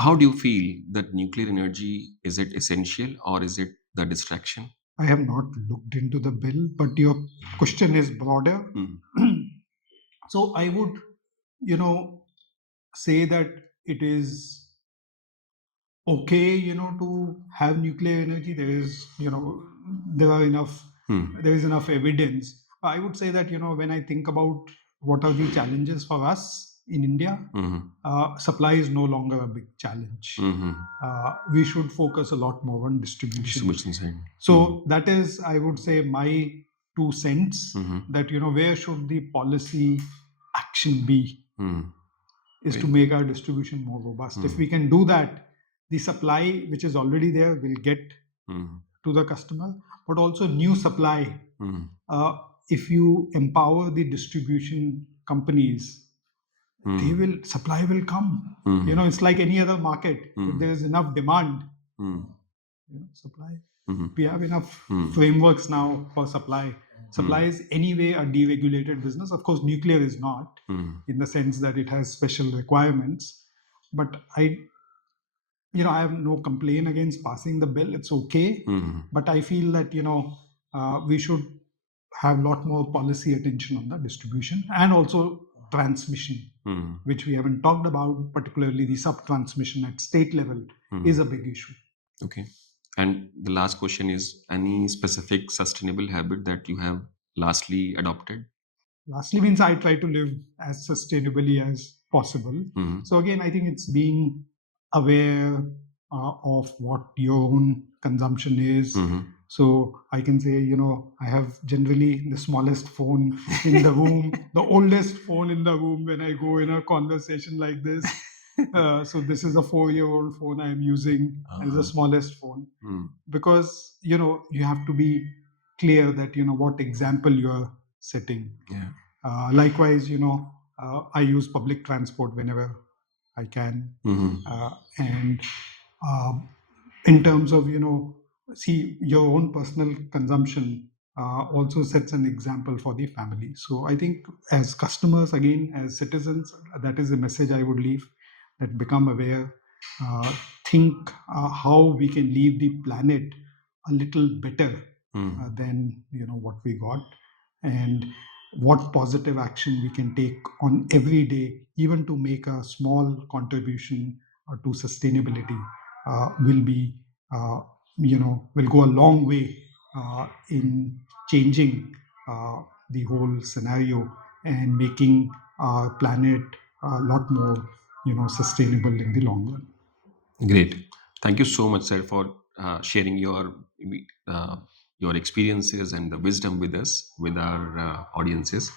How do you feel that nuclear energy, is it essential or is it the distraction? I have not looked into the bill, but your question is broader. So I would, say that it is okay, to have nuclear energy. There is, there is enough evidence. I would say that, when I think about what are the challenges for us in India, supply is no longer a big challenge. We should focus a lot more on distribution. Distribution side. So that is, I would say, my 2 cents that, where should the policy action be is to make our distribution more robust. If we can do that, the supply which is already there will get to the customer, but also new supply. If you empower the distribution companies, supply will come. It's like any other market. If there is enough demand, supply. We have enough frameworks now for supply. Supply is anyway a deregulated business. Of course, nuclear is not, in the sense that it has special requirements. But I have no complaint against passing the bill. It's okay. But I feel that, we should have a lot more policy attention on the distribution and also transmission, which we haven't talked about, particularly the sub-transmission at state level is a big issue. Okay. And the last question is, any specific sustainable habit that you have lastly adopted? Lastly means I try to live as sustainably as possible. So again, I think it's being aware of what your own consumption is. So I can say, I have generally the smallest phone in the room, the oldest phone in the room when I go in a conversation like this. So this is a 4-year-old phone I'm using as the smallest phone, because you have to be clear that what example you are setting. Likewise, I use public transport whenever I can, and in terms of see, your own personal consumption also sets an example for the family. So I think as customers, again, as citizens, that is the message I would leave. That become aware, think how we can leave the planet a little better than what we got, and what positive action we can take on every day, even to make a small contribution to sustainability, will go a long way in changing the whole scenario and making our planet a lot more sustainable in the long run. Great. Thank you so much, sir, for sharing your experiences and the wisdom with us, with our audiences.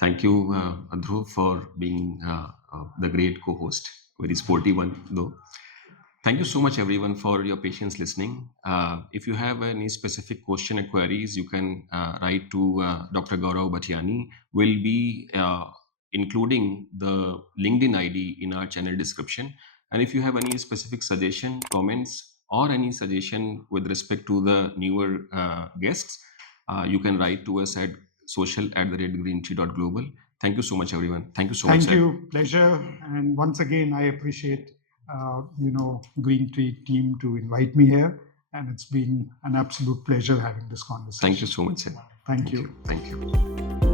Thank you, Adhru, for being the great co-host, very sporty one though. Thank you so much, everyone, for your patience listening. If you have any specific question or queries, you can write to Dr. Gaurav Batiani. We'll be including the LinkedIn ID in our channel description. And if you have any specific suggestion, comments, or any suggestion with respect to the newer guests, you can write to us at social@greentree.global. Thank you so much, everyone. Thank you so much. Thank you. Pleasure. And once again, I appreciate Green Tree team to invite me here. And it's been an absolute pleasure having this conversation. Thank you so much, sir. Thank you. Thank you.